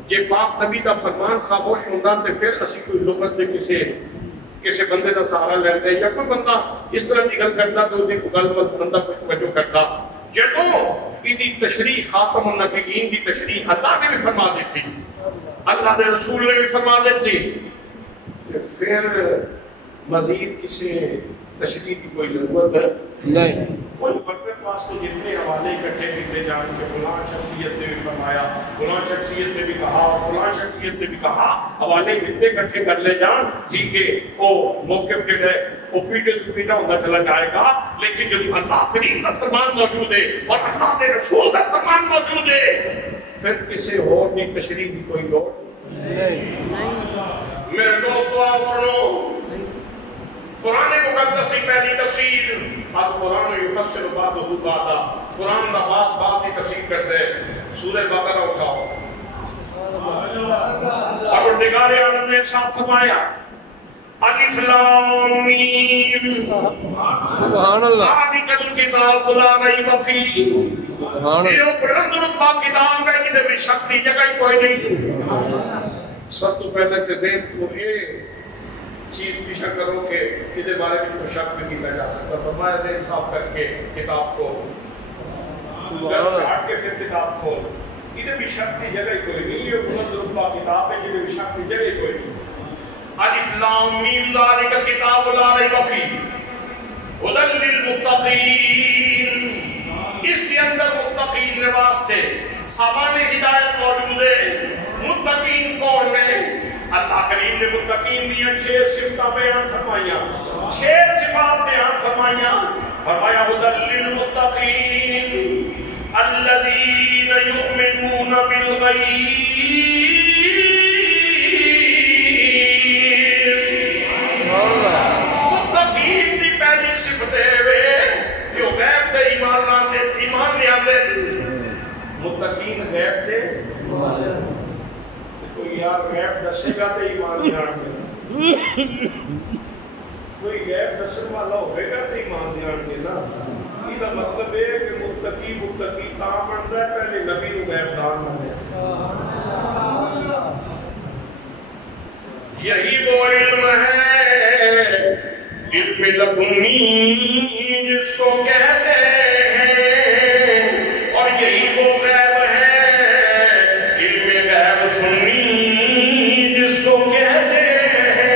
یہ پاک نبی کا فرمان خاموش ہوگا، تو پھر اسی کوئی لغت دے کسی بندے کا سہارا لیتے یا کوئی بندہ اس طرح کی گل کرتا تو اس کو گل بندہ کوئی توجہ کرتا۔ جدوں کی تشریح خاتم النبیین کی تشریح اللہ نے بھی فرما دیتی، اللہ کے رسول نے بھی فرما دیتی، پھر مزید کسی تشریح کی کوئی ضرورت نہیں۔ کوئی بڑے پاس تو جتنے حوالے اکٹھے کیتے جان کے فلاں شخصیت نے بھی فرمایا، فلاں شخصیت نے بھی کہا، فلاں شخصیت نے بھی کہا، حوالے جتنے اکٹھے کر لے جان، ٹھیک ہے وہ موقف کے گئے وہ پیٹے تو پیٹا ہوتا چلا جائے گا، لیکن جب اللہ کریم کا فرمان موجود ہے اور اللہ کے رسول کا فرمان موجود ہے، پھر کسی اور کی تشریح کی کوئی لوڑ نہیں۔ میرے دوستو آپ سنو، قرآن مقدس کی پہلی تفسیر اب قرآن یفسر بعضہ بعضا، قرآن کا بعض کی تفسیر کرتے ہیں۔ سورہ بقرہ اٹھاؤ، پروردگار عالم نے ساتھ فرمایا الف لام میم سبحان اللہ، ذالک الکتاب لا ریب فیہ، سبحان اللہ، یہ بلند رتبہ کتاب ہے جہدے وچ شک دی جگہ ہی کوئی نہیں۔ سب تو پہلے تے ذہن کو یہ چیز چیز پیچھا کرو کہ یہ بارے میں کوئی شک نہیں کیا جا سکتا. فرمایا ذہن صاف کر کے کتاب کو چاٹ کے پھر کتاب کھول. یہ بھی شک کی جگہ کوئی نہیں. یہ بلند رتبہ کتاب ہے جنہیں بھی شک کی جگہ کوئی نہیں. الف لام میم ذالک الکتاب لا ریب فیہ ھدی للمتقین. اس کے اندر متقین کے واسطے سامان ہدایت موجود ہے. متقین کون ہے؟ اللہ کریم نے متقین دیا 6 صفتیں بیان فرمائیاں, 6 صفات بیان فرمائیاں. فرمایا ھدی للمتقین الذین یؤمنون بالغیب. متقین دی پہلی صفت ہے جو غیب تے ایمان لے آتے. متقین غیب تے کوئی یار غیب دسے گا تے ایمان لے آتے. کوئی غیب دسن والا ہوئے گا تے ایمان لے آتے نا. یہ مطلب ہے کہ متقی تا بنتا ہے پہلے نبی نو غیب دان بنے. یہی وہ علم ہے علم لدنی جس کو کہتے ہیں, اور یہی وہ غیب ہے علم غیب سنی جس کو کہتے ہیں.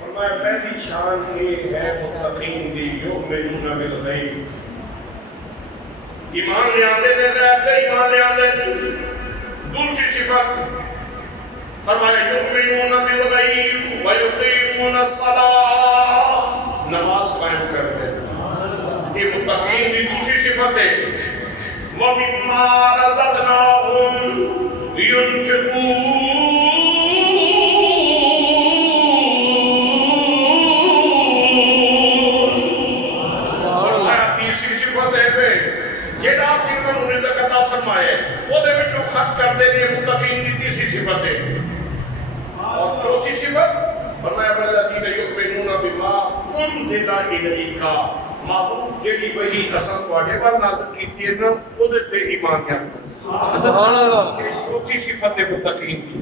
فرمایا پہلی شان یہ ہے متقین دی یؤمنون بالغیب. ایمان لے آتے ہیں غیب تے ایمان لے آتے ہیں. دوسری صفت فرمایا یؤمنون بالغیب ویقیمون الصلاۃ. نماز قائم کرتے ہیں. یہ متقین کی دوسری صفت ہے. وَمِمَّا رَزَقْنَاهُمْ يُنْفِقُونَ. تیسری صفت ہے جہاں اسی کو رزق عطا فرمائے وہ دے وچوں خرچ کر دے. یہ متقین کی تیسری صفت ہے. اور چوتھی صفت فرمایا والذین یؤمنون بما انزل الیک. معبود جڑی وحی اساں تواڈے ول نازل کیتی ہے نا او دے تے ایمان رکھنا. سبحان اللہ. چوتھی صفت ہے متقین کی.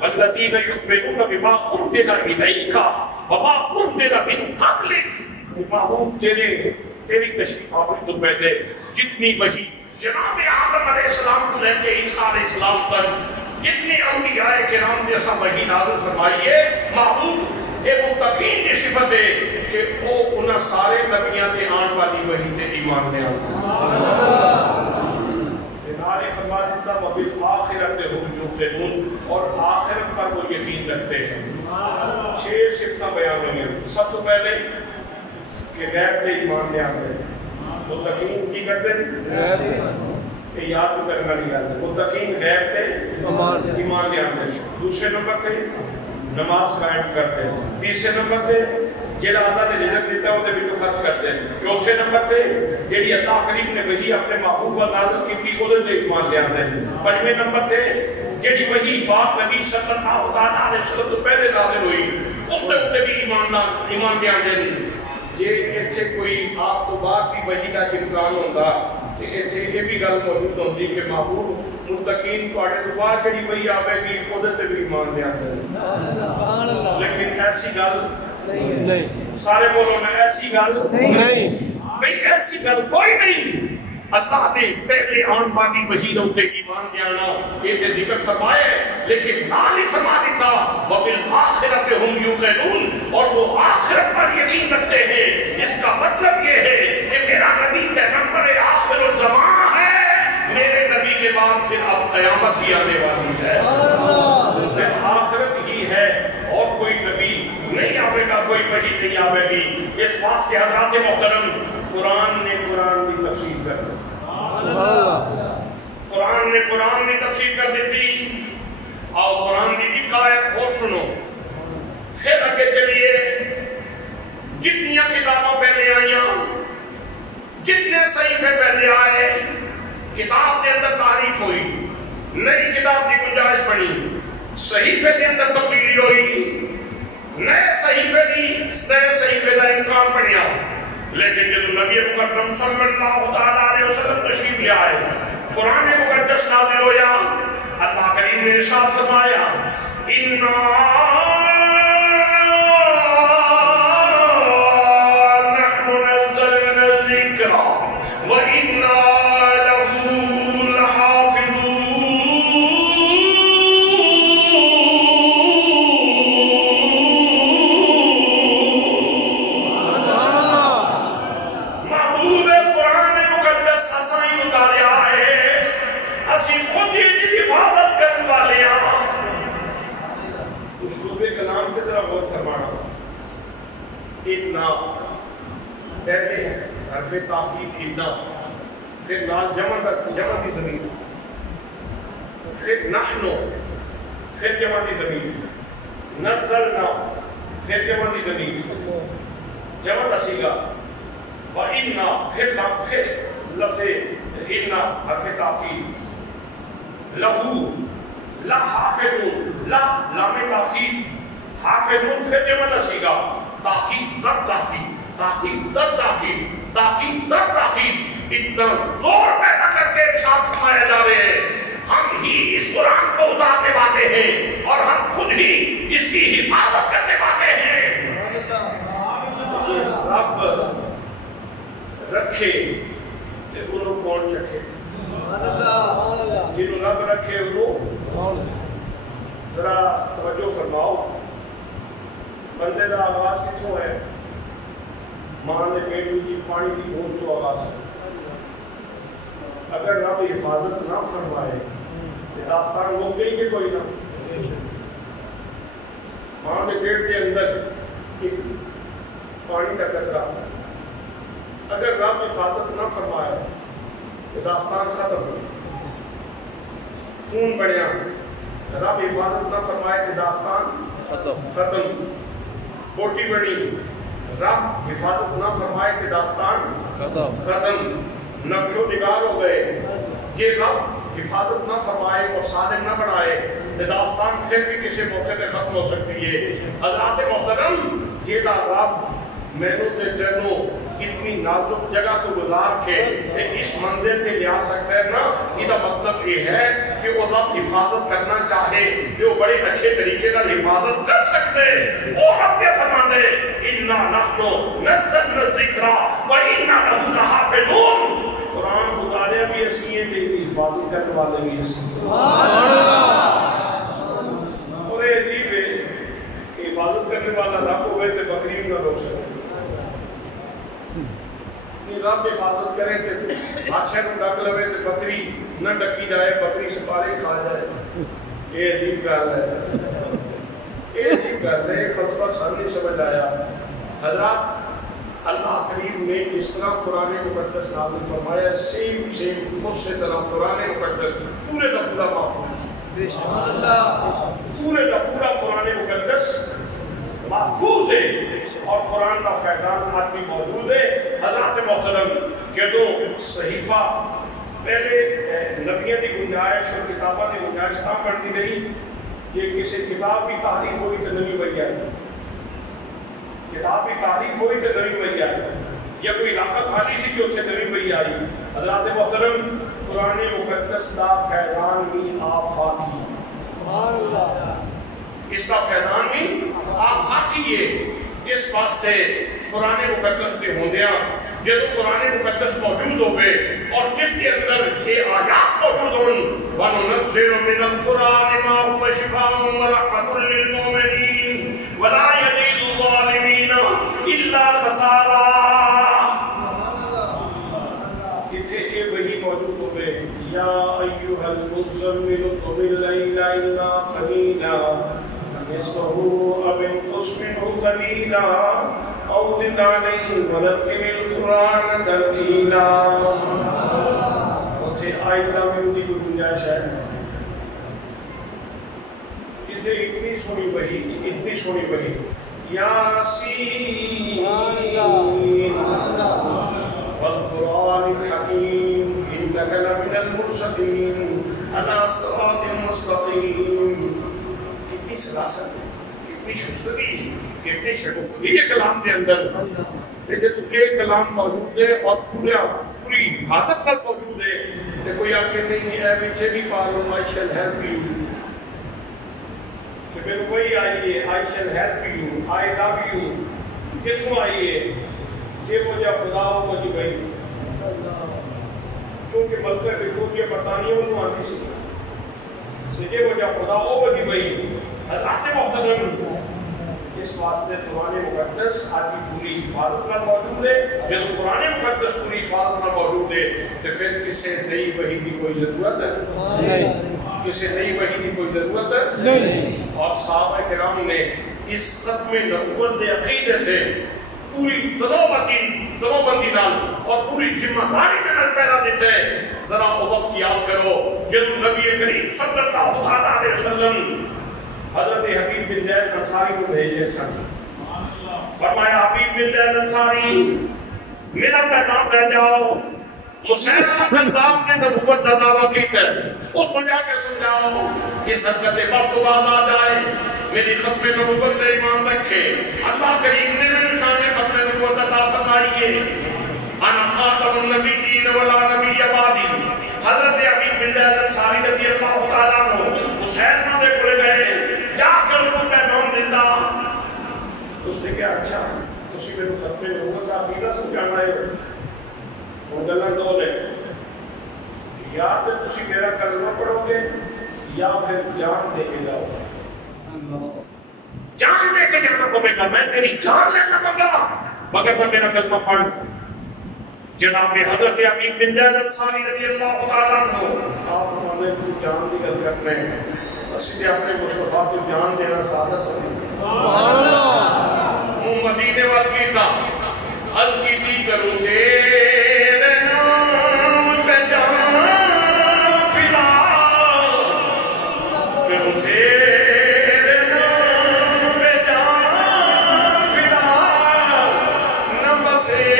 والذین یؤمنون بما انزل الیک وما انزل من قبلک. معبود تیری تشریف آوری تو پہلے جتنی وحی جناب آدم علیہ السلام کو لے کے عیسیٰ علیہ السلام پر جتنی انبیاء کرام جیسا وحی نازل فرمائیے, معبود ایک متقین کی صفت ہے کہ وہ انہاں سارے نبیاں تے آن والی وحی تے ایمان لے آتا. نارے فرما دیتا وَبِالْآخِرَةِ هُمْ يُوقِنُونَ. اور آخرت پر وہ یقین رکھتے ہیں. 6 صفتیں بیان ہوئی ہیں. سب تو پہلے کہ غیب تے ایمان لے آتے ہیں. متقین کی کرتے ہیں کہ یاد تو کرنا نہیں آتے. متقین غیب تے ایمان لے آتے ہیں. دوسرے نمبر تے نماز قائم کرتے ہیں. تیسرے نمبر تے جیڑا اللہ نے رزق دیتا ہے وہ بھی خرچ کرتے ہیں. چوتھے نمبر تے جیڑی اللہ کریم نے وحی اپنے محبوب پر نازل کی تھی وہ تے ایمان لے آتے ہیں. پنجویں نمبر تے جیڑی وحی پاک نبی صلی اللہ علیہ وسلم تو پہلے نازل ہوئی اس تے بھی ایمان لے آتے ہیں. جے ایتھے کوئی آپ تو بعد بھی وحی کا امکان ہوتا کہ ایتھے یہ بھی گل موجود ہوتی کہ محبوب متقین تواڈے تو بعد جڑی وحی آوے گی اودے تے بھی ایمان لے آتے ہیں. سبحان اللہ. لیکن ایسی گل نہیں. سارے بولو نا ایسی گل نہیں. بھئی ایسی گل کوئی نہیں. اللہ نے پہلے آن والی وحی تے ایمان لے آنا یہ تے ذکر فرمائے لیکن نال ہی فرما دیتا وَبِالْآخِرَةِ هُمْ يُوقِنُونَ. اور وہ آخرت پر یقین رکھتے ہیں. اس کا مطلب یہ ہے کہ میرا نبی پیغمبر آخر الزمان ہے. میرے نبی کے بعد پھر اب قیامت ہی آنے والی ہے. پھر آخرت ہی ہے اور کوئی نبی نہیں آوے گا, کوئی وحی نہیں آوے گی. اس واسطے حضرات محترم قرآن نے قرآن کی تفسیر کر دی. قرآن نے قرآن کی تفسیر کر دیتی. اور قرآن کی ایک آیت اور سنو پھر آگے چلیے. جتنی کتابیں پہلے آئیاں جتنے صحیفے پہلے آئے کتاب کے اندر تعریف ہوئی, نئی کتاب کی گنجائش بنی, صحیفے کے اندر تبدیلی ہوئی, نئے صحیفے کا امکان بنیا. لیکن جب نبی مکرم صلی اللہ علیہ وسلم تشریف لے آئے قرآن مقدس نازل ہویا. اللہ کریم نے ارشاد فرمایا اسلوب کلام کی طرح غور فرمانا. اتنا پہلے حرف تاکید اتنا، پھر نال جمع کی ضمیر، پھر نحنو، پھر جمع کی ضمیر، نزلنا، پھر جمع کی ضمیر، جمع کا صیغہ، وَإِنَّا، پھر لفظ اِنَّا حرف تاکید، لہو، لا حافظون، لا لام تاکید، حافظون پھر جمع کا صیغہ، تاکید در تاکید، تاکید در تاکید، تاکید در تاکید. اتنا زور پیدا کر کے ارشاد فرمایا جا رہے ہیں ہم ہی اس قرآن کو اتارنے والے ہیں اور ہم خود ہی اس کی حفاظت کرنے والے ہیں. رب رکھے تو انہوں کون چکے؟ جنہوں رب رکھے وہ ذرا توجہ فرماؤ. بندے کا آواز کتوں ہے؟ ماں نے بیٹی کی پانی کی بوند تو آواز ہے. اگر رب حفاظت نہ فرمائے داستان ہو گئی کہ کوئی نہ. ماں کے پیٹ کے اندر ایک پانی کا قطرہ، اگر رب حفاظت نہ فرمائے داستان ختم ہو. خون بڑھیا، رب حفاظت نہ فرمائے داستان ختم. بوٹی بڑی، رب حفاظت نہ فرمائے کہ داستان ختم. نقش و نگار ہو گئے، یہ رب حفاظت نہ فرمائے اور سالم نہ بڑھائے داستان پھر بھی کسی موقع پہ ختم ہو سکتی ہے. حضرات محترم، جیڑا رب مینوں تے تینوں اتنی نازک جگہ کو گزار کے اس منزل تے لیا سکتا ہے نا، یہ مطلب یہ ہے کہ وہ رب حفاظت کرنا چاہے جو بڑے اچھے طریقے کا حفاظت کر سکتے. وہ رب کے فرماتے اِنَّا نَحْنُ نَزَّلْنَا الذِّكْرَ وَإِنَّا لَهُ لَحَافِظُونَ. قرآن اتارے بھی اسی ہیں، لیکن حفاظت کرنے والے بھی اسی ہیں. اور یہ عجیب ہے کہ حفاظت کرنے والا رب ہوئے تو بکری نہ روک سکے. رب حفاظت کریں تو بادشاہ کو ڈک لوے تو بکری نہ ڈکی جائے، بکری سپارے کھا جائے. یہ عجیب گل ہے، یہ عجیب گل ہے. فلسفہ سن نہیں سمجھ آیا. حضرات اللہ کریم نے جس طرح قرآن مقدس نازل فرمایا سیم اسی طرح قرآن مقدس پورے کا پورا محفوظ، پورے کا پورا قرآن مقدس محفوظ ہے اور قرآن کا فیضان آج بھی موجود ہے. حضرات محترم، جدوں صحیفہ پہلے نبیوں کی گنجائش اور کتابوں کی گنجائش کہاں بڑھتی رہی کہ کسی کتاب کی تعریف ہوئی تو نبی بن جائے، کتاب کی تعریف ہوئی تو نبی بن جائے، یا کوئی علاقہ خالی سی جو اسے نبی بن آئی. حضرات محترم، قرآن مقدس کا فیضان بھی آفاقی، اس کا فیضان بھی آفاقی ہے. اس واسطے قرآن مقدس کے ہوندیاں جب قرآن مقدس موجود ہوئے اور جس کے اندر یہ آیات موجود ہوں وَنُنَزِّلُ مِنَ الْقُرْآنِ مَا هُوَ شِفَاءٌ وَرَحْمَةٌ لِّلْمُؤْمِنِينَ وَلَا يَزِيدُ الظَّالِمِينَ إِلَّا خَسَارًا. کتنے یہ وہی موجود ہوئے یا ایھا المزمل قم الليل الا قليلا نصفه او انقص منه قليلا او زد عليه ورتل القرآن ترتیلا. اسے آیت میں کی گنجائش ہے. کتنے اتنی سونی وحی، اتنی سونی وحی یاسین والقرآن الحکیم انک لمن المرسلین علی صراط مستقیم. کتنی سلاست، کتنی شستگی، کتنی شگفتگی ہے کلام کے اندر. لیکن تو ایک کلام موجود ہے اور پوری حفاظت پر موجود ہے کہ کوئی آپ کے نہیں ہے وچے بھی پالو I shall help you. کہ پھر وہی آئیے I shall help you, I love you. کتوں آئیے یہ وجہ خدا ہو جی بھائی، کیونکہ ملکہ بکوٹیا برطانیہ انہوں آتی سی یہ وجہ خدا ہو جی بھائی. حضرات محترم، اس واسطے قرآن مقدس آج کی پوری حفاظت میں موجود ہے. جب قرآن مقدس پوری حفاظت میں موجود ہے تو پھر کسی نئی وحی کی کوئی ضرورت ہے نہیں. اسے نئی وحی کی کوئی ضرورت نہیں. اور صحابہ کرام نے اس ختم نبوت دے عقیدے تھے پوری تنوبندی نال اور پوری ذمہ داری کے نال پیدا دیتے. ذرا وہ وقت یاد کرو جب نبی کریم صلی اللہ علیہ وسلم حضرت حبیب بن زید انصاری کو بھیجے سن. فرمایا حبیب بن زید انصاری میرا پیغام لے جاؤ. مسیلمہ کذاب نے نبوت کا دعویٰ کیتا ہے, اس کو جا کے سمجھاؤ اس حرکت وقت بعد آ جائے میری ختم نبوت پر ایمان رکھے. اللہ کریم نے میرے شان ختم نبوت عطا فرمائی ہے. انا خاتم النبیین ولا نبی بعدی. حضرت حبیب بن زید انصاری رضی اللہ تعالیٰ عنہ مسیلمہ دے کول گئے, جا کے اس کو پیغام دیتا. اس نے کہا اچھا تسی میرے ختم نبوت کا عقیدہ سمجھانا ہے. وہ گلن دو لے, یا تو تسی میرا کلمہ پڑھو گے یا پھر جان دے کے جاؤ. جان دے کے جانا پڑے گا, میں تیری جان لینا پڑے گا مگر تو میرا کلمہ پڑھ. جناب حضرت حبیب بن زید انصاری رضی اللہ تعالیٰ عنہ آپ فرمانے کو جان دی گل کرنے ہیں, اسی اپنے مصطفیٰ کو جان دینا سادہ سمجھ. سبحان اللہ. منہ مدینے وال کیتا عرض کی کروں تیرے نام پہ جان فدا کروں تیرے نام پہ جان فدا نہ بسے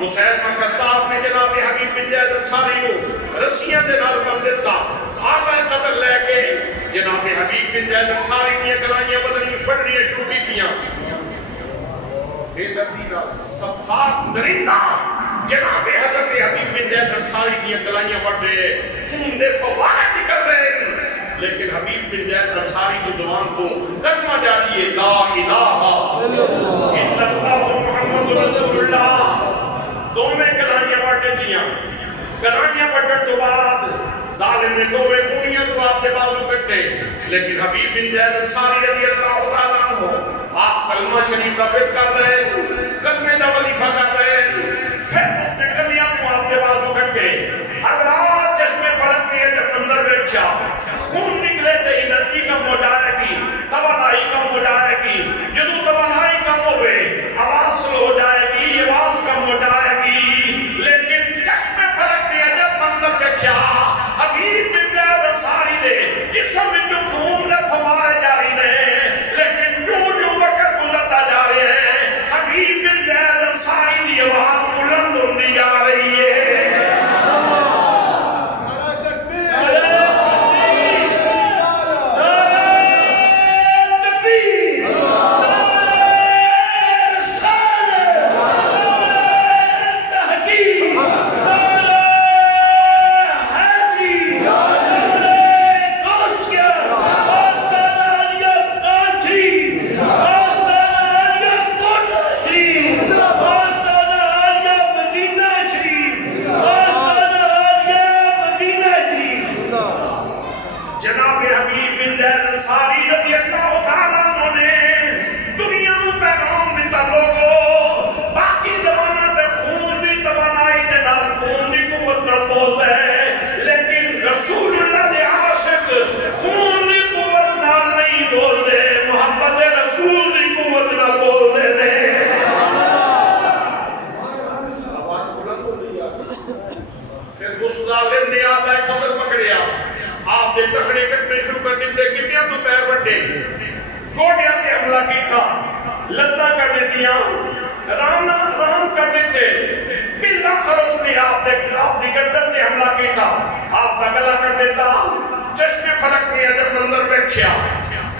مسیلمہ کذاب نے جناب حبیب بن زید انصاری کو رسیاں دے نال بن دیتا. آلہ قتل لے کے جناب حبیب بن زید انصاری کی گلائیاں بدنی پڑھنیاں شروع کی تھیاں. بے دردی نال صفات درندہ جناب حضرت حبیب بن زید انصاری کی گلائیاں پڑھ رہے, خون دے فوارے نکل رہے ہیں, لیکن حبیب بن زید انصاری کی زبان کو کلمہ جاری ہے لا الہ الا اللہ محمد رسول اللہ. دوویں کلائیاں پڑھنے تھیاں. کلائیاں پڑھنے تو بعد ظالم نے دوویں کونیاں تو آپ دے بازو کٹے, لیکن حبیب بن زید انصاری رضی اللہ تعالیٰ عنہ آپ کلمہ شریف کا بیت کر رہے, کلمے دا وظیفہ کر رہے, پھر اس نے کلیاں تو آپ دے بازو کٹے. حضرات چشمے فرق دیے جب اندر بیٹھا خون نکلے تے انرجی کم ہو جائے گی, توانائی کم ہو جائے گی. جدو توانائی کم ہوئے آواز سلو ہو جائے گی, آواز کم ہو جائے گی, لیکن چشمے فرق دیا جب منظر دیکھا حبیب بن زید انصاری دے جسم میں جو خون دے فوارے جاری رہے, لیکن جو وقت گزرتا جا رہے ہیں حبیب بن زید انصاری دی آواز بلند ہوندی جا رہی ہے.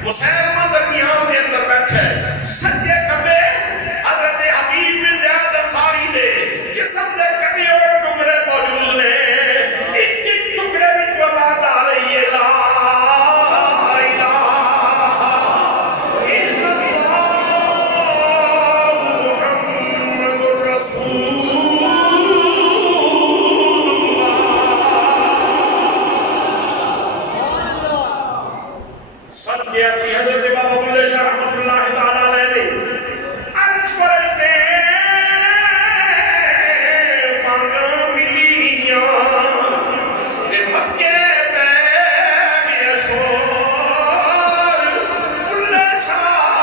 مسیلمہ درمیان کے اندر بیٹھے سجے کھبے حضرت حبیب بن زید انصاری دے جسم دے کٹے اور ٹکڑے موجود کہ ایسی حضرت بابا بلے شاہ رحمت اللہ تعالیٰ علیہ نے عرش فرشتے مانگا ملیاں تے مکے پہ گیا شور بلے شاہ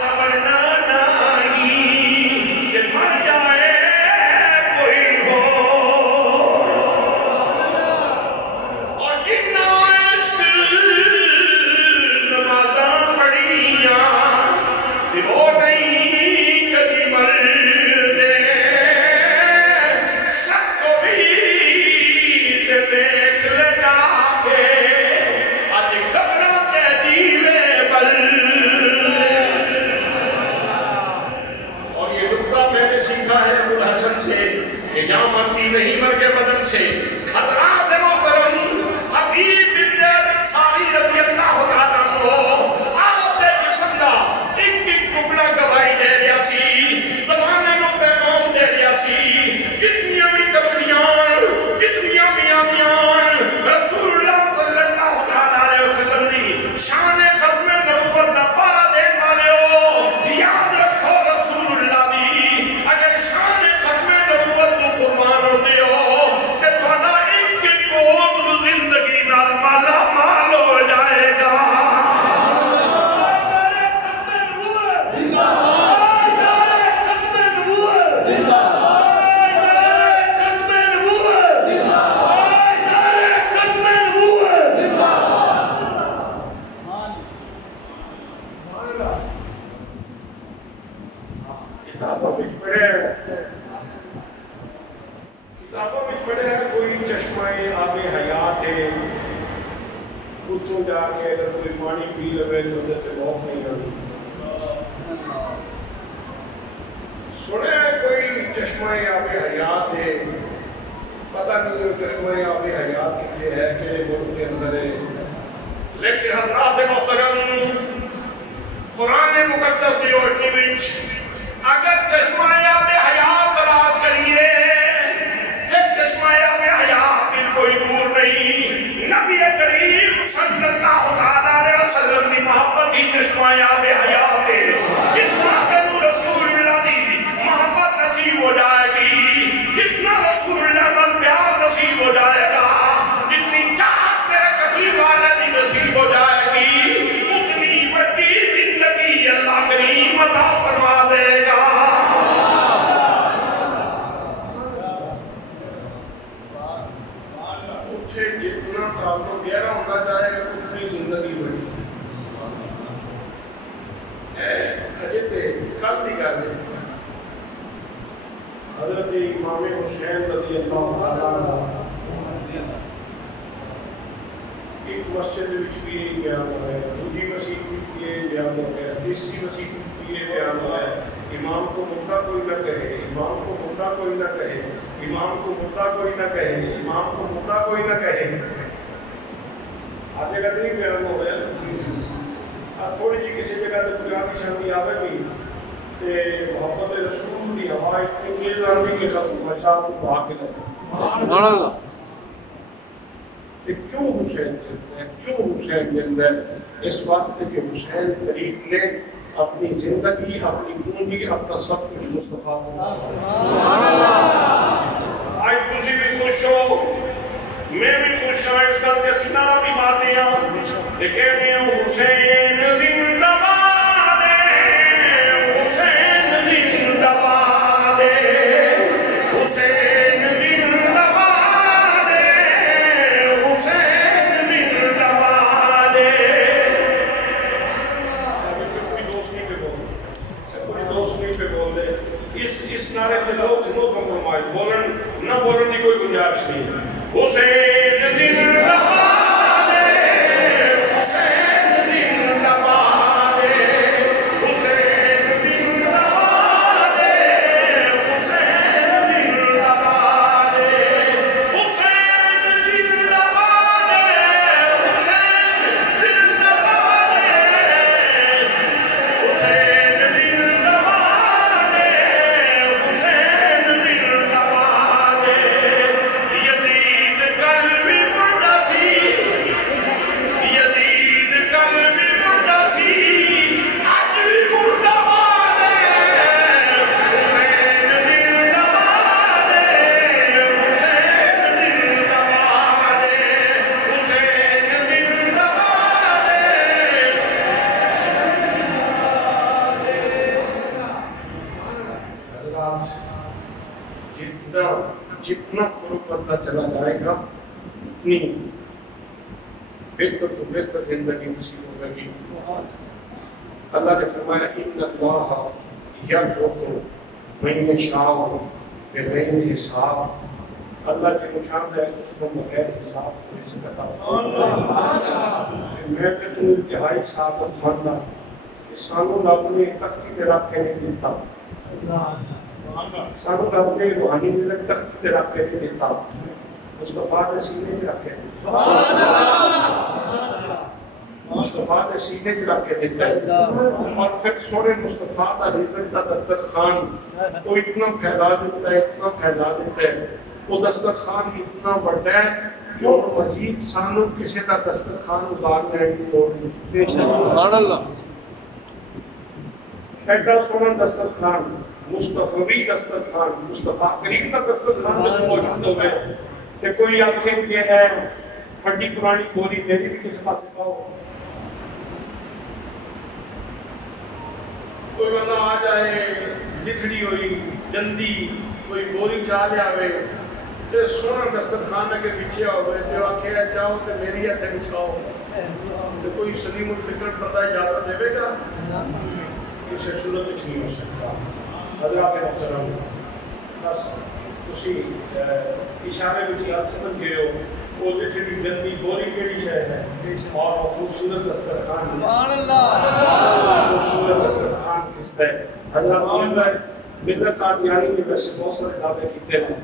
سمرنا نہیں کہ مر جائے کوئی ہو اور جنہ عشق نمازاں پڑھیاں کہ وہ نہیں کبھی مردے سب کو بھی دیکھ لگا کے آج قبروں کے دیوے بل اور یہ نکتہ میں نے سیکھا ہے ابو الحسن سے کہ جہاں مرتی نہیں مر کے بدن سے حضرات محترم حبیب بن زید انصاری رضی اللہ تعالیٰ عنہ آپ دے جسم دا ایک ٹکڑا گواہی دے رہا سی زمانے نو پیغام دے رہا سی جتنیاں بھی تلخیاں جتنیاں بھی آمیاں رسول اللہ صلی اللہ تعالیٰ علیہ وسلم نے شان ختم نبوت دا پارا دین والے ہو یاد رکھو رسول اللہ دی اگر شان ختم نبوت تو قربان ہوتے ہو تے تھوڑا ایک کوت زندگی نال مالا مال ہو جائے گا کتابوں میں پڑھے ہیں کوئی چشمہ آب حیات ہے اتوں جا کے اگر کوئی پانی پی لے تو اندر سے موت نہیں ہوگی سنے کوئی چشمہ آب حیات ہے پتہ نہیں وہ چشمہ آب حیات کتنے ہے کہ ملک کے اندر ہے لیکن حضرات محترم قرآن مقدس کی روشنی میں اگر چشمہ آب حیات تلاش کریے چشمہ آب حیات دل کوئی دور نہیں نبی کریم صلی اللہ علیہ وسلم کی محبت ہی چشمہ آب حیات ہے جتنا کنو رسول اللہ کی محبت نصیب ہو جائے گی جتنا رسول اللہ کا پیار نصیب ہو جائے گا جتنی چاہت میرے قبیل والے کی نصیب ہو جائے گی اتنی بڑی زندگی اللہ کریم عطا فرما دے گا جتنا تعلق گہرا ہوتا جائے اتنی زندگی بڑی اجتے کل دی گل ہے حضرت امام حسین رضی اللہ تعالیٰ ایک مسجد بھی بیان ہے دوسری مسجد بھی بیان ہے تیسری مسجد بھی بیان ہے امام کو مردہ کوئی نہ کہے امام کو مردہ کوئی نہ کہے امام کو مردہ کوئی نہ کہے امام کو مردہ کوئی نہ کہے آج جگہ نہیں بیان ہو گیا تھوڑی جی کسی جگہ تے خدا کی شان آوے بھی تے محبت رسول دی ہوا اتنی تیز آندی کہ ختم صاحب کو بھاگ کے لگے سبحان اللہ کیوں حسین چلتے ہیں کیوں حسین چلتا ہے اس واسطے کہ حسین طریق نے اپنی زندگی اپنی پونجی اپنا سب کچھ مصطفیٰ سبحان اللہ آج تسی بھی خوش ہو میں بھی خوش ہوں اس کر کے سنارا بھی مارتے ہیں لیکن حسین زندہ باد حسین زندہ باد حسین زندہ باد حسین زندہ باد کوئی دوست نہیں پہ بول دے اس نعرے پہ لوگ کمپرومائز بولن نہ بولن کی کوئی گنجائش نہیں حسین زندہ باد حسین بڑھتا چلا جائے گا اتنی بہتر تو بہتر زندگی نصیب ہوگی. اللہ نے فرمایا ان اللہ یرزق من یشاء بغیر حساب. اللہ کے مشاہد ہے اس کو بغیر حساب کو رزق عطا فرماتا. میں کہ تو انتہائی ثابت مانتا کہ سانو رب نے تختی تے رکھ کے نہیں دیتا. سانو رب نے روحانی رزق تختی تے رکھ کے نہیں دیتا. مصطفیٰ نے سینے چ رکھ کے دیتا. مصطفیٰ نے سینے چ رکھ کے دیتا ہے. اور پھر سونے مصطفیٰ کا رزق کا دسترخوان وہ اتنا پھیلا دیتا ہے, اتنا پھیلا دیتا ہے. وہ دسترخوان اتنا بڑا ہے کہ اور مزید سانو کسی کا دسترخوان اتارنے کی لوڑ نہیں. سبحان اللہ. ایڈا سونا دسترخوان, مصطفی دسترخوان, مصطفیٰ کریم کا دسترخوان میں موجود ہوئے کہ کوئی آپ کے لیے ہے ہڈی پرانی بوری میری بھی کسی پاس پاؤ. کوئی بندہ آ جائے لتھڑی ہوئی جندی کوئی بوری چاہ لے آوے تے سونا دسترخوان کے پیچھے ہوئے تے آکھے چاہو تے میری ہتھے بچھاؤ تے کوئی سلیم الفطرت بندہ اجازت دے گا؟ اسے صورت کچھ نہیں ہو سکتا. حضرات محترم بس اسی اشارے میں چیز آپ سمجھ گئے ہو وہ لٹھڑی جندی بوری کیڑی شاید ہے اور وہ خوبصورت دسترخوان. سبحان اللہ. خوبصورت دسترخوان کس ہے. حضرات ملت قادیانی میں ویسے بہت سارے دعوے کیتے ہیں.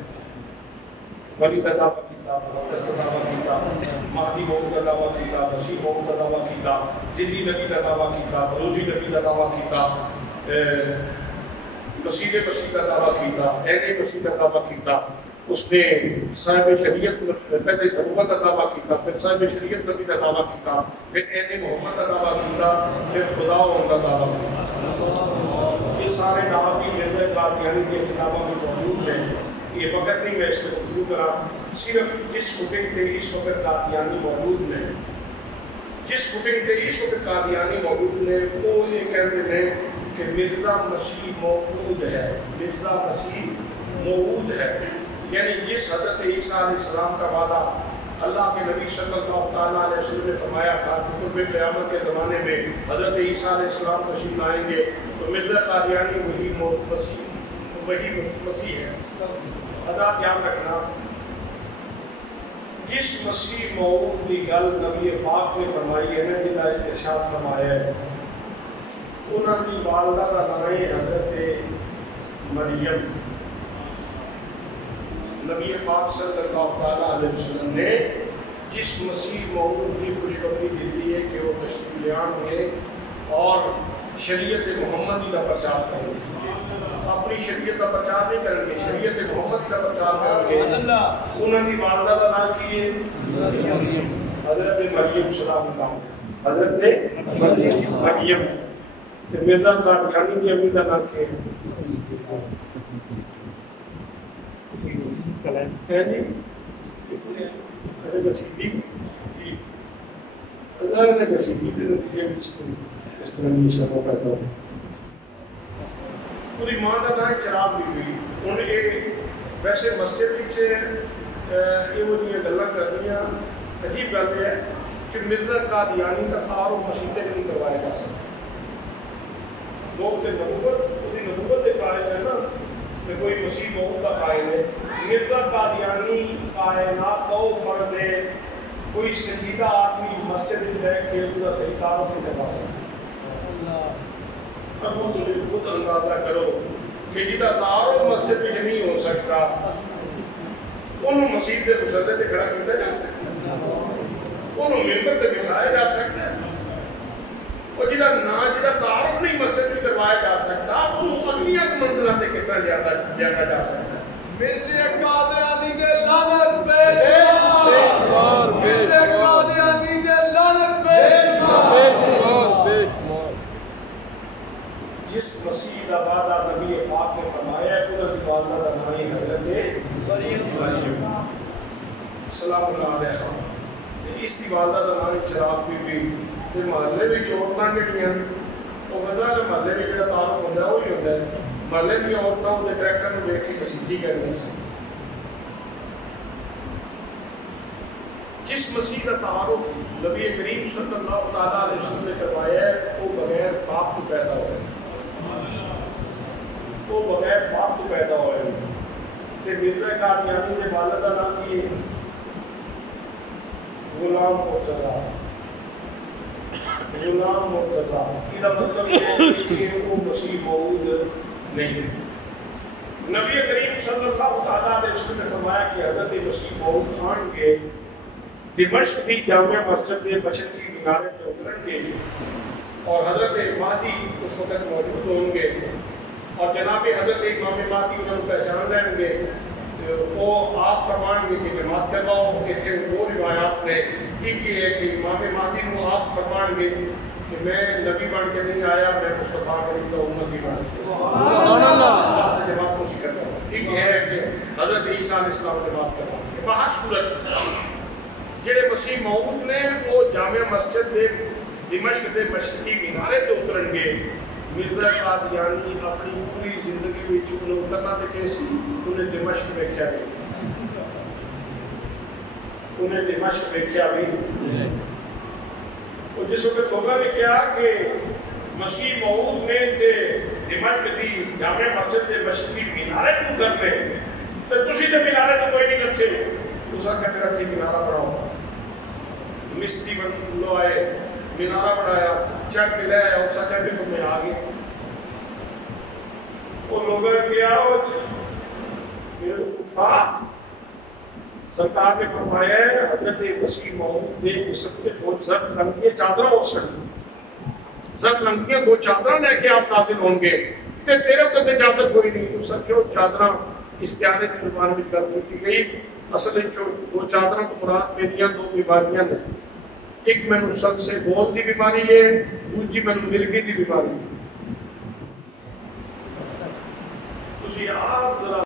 ولی کا دعویٰ کیتا, مقدس کا دعویٰ کیتا, مہدی موت کا دعویٰ کیتا, مسیح موت کا دعویٰ کیتا, زندی نبی کا دعویٰ کیتا, بروزی نبی کا دعویٰ کیتا, مسیح مسیح کا دعویٰ کیتا, این مسیح کا دعویٰ کیتا. اس نے صاحب شریعت پہلے نبوت کا دعویٰ کیتا, پھر صاحب شریعت نبی کا دعویٰ کیتا, پھر این محمد کا دعویٰ کیتا, پھر خدا ان کا دعویٰ کیتا. یہ سارے دعویٰ بھی ملت قادیانی کی کتابوں میں موجود ہیں. یہ وقت نہیں میں اس کو گفتگو کرا, صرف جس فٹنگ پہ اس وقت قادیانی موجود ہیں, جس فٹنگ پہ اس وقت قادیانی موجود ہیں وہ یہ کہتے ہیں کہ مرزا مسیح موجود ہے. مرزا مسیح موجود ہے یعنی جس حضرت عیسیٰ علیہ السلام کا وعدہ اللہ کے نبی صلی اللہ تعالیٰ علیہ وسلم نے فرمایا تھا کہ قرب قیامت کے زمانے میں حضرت عیسیٰ علیہ السلام تشریف لائیں گے تو مرزا قادیانی وہی مسیح ہے. حضرات یاد رکھنا جس مسیح موعود کی گل نبی پاک نے فرمائی ہے نا جنہاں ارشاد فرمایا ہے انہاں دی والدہ کا نام ہے حضرت مریم. نبی پاک صلی اللہ تعالیٰ علیہ وسلم نے جس مسیح موعود کی خوشخبری دیتی ہے کہ وہ تشریف لے آئیں گے اور شریعت محمدی کا پرچار کریں گے. اپنی شریعت کا پرچار نہیں کریں گے, شریعت محمد کا پرچار کریں گے. انہوں نے والدہ کا نام کی ہے حضرت مریم سلام اللہ. حضرت مریم مرزا قادیانی کی امی کا نام کیا ہے؟ گسیدی اللہ نے گسیدی کے نتیجے میں اس طرح یہ شروع پیدا ہو. پوری ماں کا نام چراغ بھی ہوئی. ہوں یہ ویسے مسجد پیچھے یہ وہ گلیں کرنی عجیب گل ہے کہ مرزا قادیانی کا تعارف مسیح سے نہیں کروایا جا سکتا. لوگ نبوت کے قائل ہے نا کہ کوئی مسیح موت کا قائل ہے. مرزا قادیانی کائنات کا فرد ہے. کوئی سنجیدہ آدمی مسجد میں بیٹھ کے اس کا صحیح تعارف نہیں کروا سکتا. اب وہ تجھے خود اندازہ کرو کہ جدا تعارف مسجد میں نہیں ہو سکتا انہوں مسیح کے مسلح سے کھڑا کیا جا سکتا, انہوں ممبر سے بٹھایا جا سکتا, اور جدا تعارف نہیں مسجد میں کروایا جا سکتا انہوں اگلیت منزلہ سے کس طرح جانا جا سکتا. مرزا قادیانی دے لعنت بیشمار, مرزا قادیانی دے لعنت بیشمار. جس مسیح کا وعدہ نبی پاک نے فرمایا ہے انہوں کی والدہ کا نام حضرت مریم سلام اللہ علیہ. اس کی والدہ کا نام چراغ بی بی. محلے میں عورتیں جہاں وہ وجہ ہے محلے میں جہاں تعارف ہوتا ہے وہی ہوتا ہے. محلے کی عورتوں کے ٹریکٹر میں دیکھ کے کسیدی کرنی سی. جس مسیح کا تعارف نبی کریم صلی اللہ تعالیٰ علیہ وسلم نے کروایا ہے وہ بغیر باپ کو پیدا ہوئے، وہ بغیر باپ کو پیدا ہوئے۔ مرزا قادیانی کے والد کا نام کی غلام مرتضیٰ، غلام مرتضیٰ، یہ مطلب ہے کہ وہ مسیح موعود نہیں ہے۔ نبی کریم صلی اللہ تعالیٰ علیہ وسلم نے فرمایا کہ حضرت مسیح موعود آن کے دمشق کی جامع مسجد میں بشر کی مینارے پہ اتریں گے اور حضرت مہدی اس وقت موجود ہوں گے اور جناب حضرت امام مہدی انہوں نے پہچان لیں گے، وہ آپ فرمائیں گے کہ جماعت کرواؤ۔ اتنے وہ روایات نے کی ہے کہ امام مہدی کو آپ فرمائیں گے کہ میں نبی بن کے نہیں آیا، میں مصطفیٰ کریم کا امتی بن کے جماعت کوشش کرتا ہوں۔ ٹھیک ہے کہ حضرت عیسیٰ علیہ السلام جماعت کرواؤں گے۔ بہت جڑے مسیح موعود نے وہ جامع مسجد دے دمشق دے مشرقی مینارے تے اترن گے۔ مرزا قادیانی اپنی پوری زندگی وچ انہوں اترنا تے کیسی انہیں دمشق ویکھیا بھی، انہیں دمشق ویکھیا بھی۔ اور جس وقت لوگوں نے کہا کہ مسیح موعود نے تے دمشق دی جامع مسجد دے مشرقی مینارے تے اترنے تے تسی تے مینارے تے کوئی نہیں لچے، دوسرا کہتے رہتے مینارہ بناؤ۔ مستری بن لو آئے، مینارہ بنایا، چک ملایا اور سکر بھی میں آ گئے۔ وہ لوگوں نے کیا سرکار نے فرمایا ہے حضرت مسیح موعود نے جسم کے دو زرد رنگ کی چادریں ہو سکتی، زرد رنگ کی دو چادریں لے کے آپ نازل ہوں گے، تے تیرے اتنے اجازت کوئی نہیں۔ تو سر کیوں چادریں استعارے کی زبان میں کر دی گئی؟ اصل دو چادروں کو مراد میری دو بیماریاں ہیں، ایک مینو سب سے بہت دی بیماری ہے، دوسری مینو مرگی دی بیماری ہے۔ تسی آپ ذرا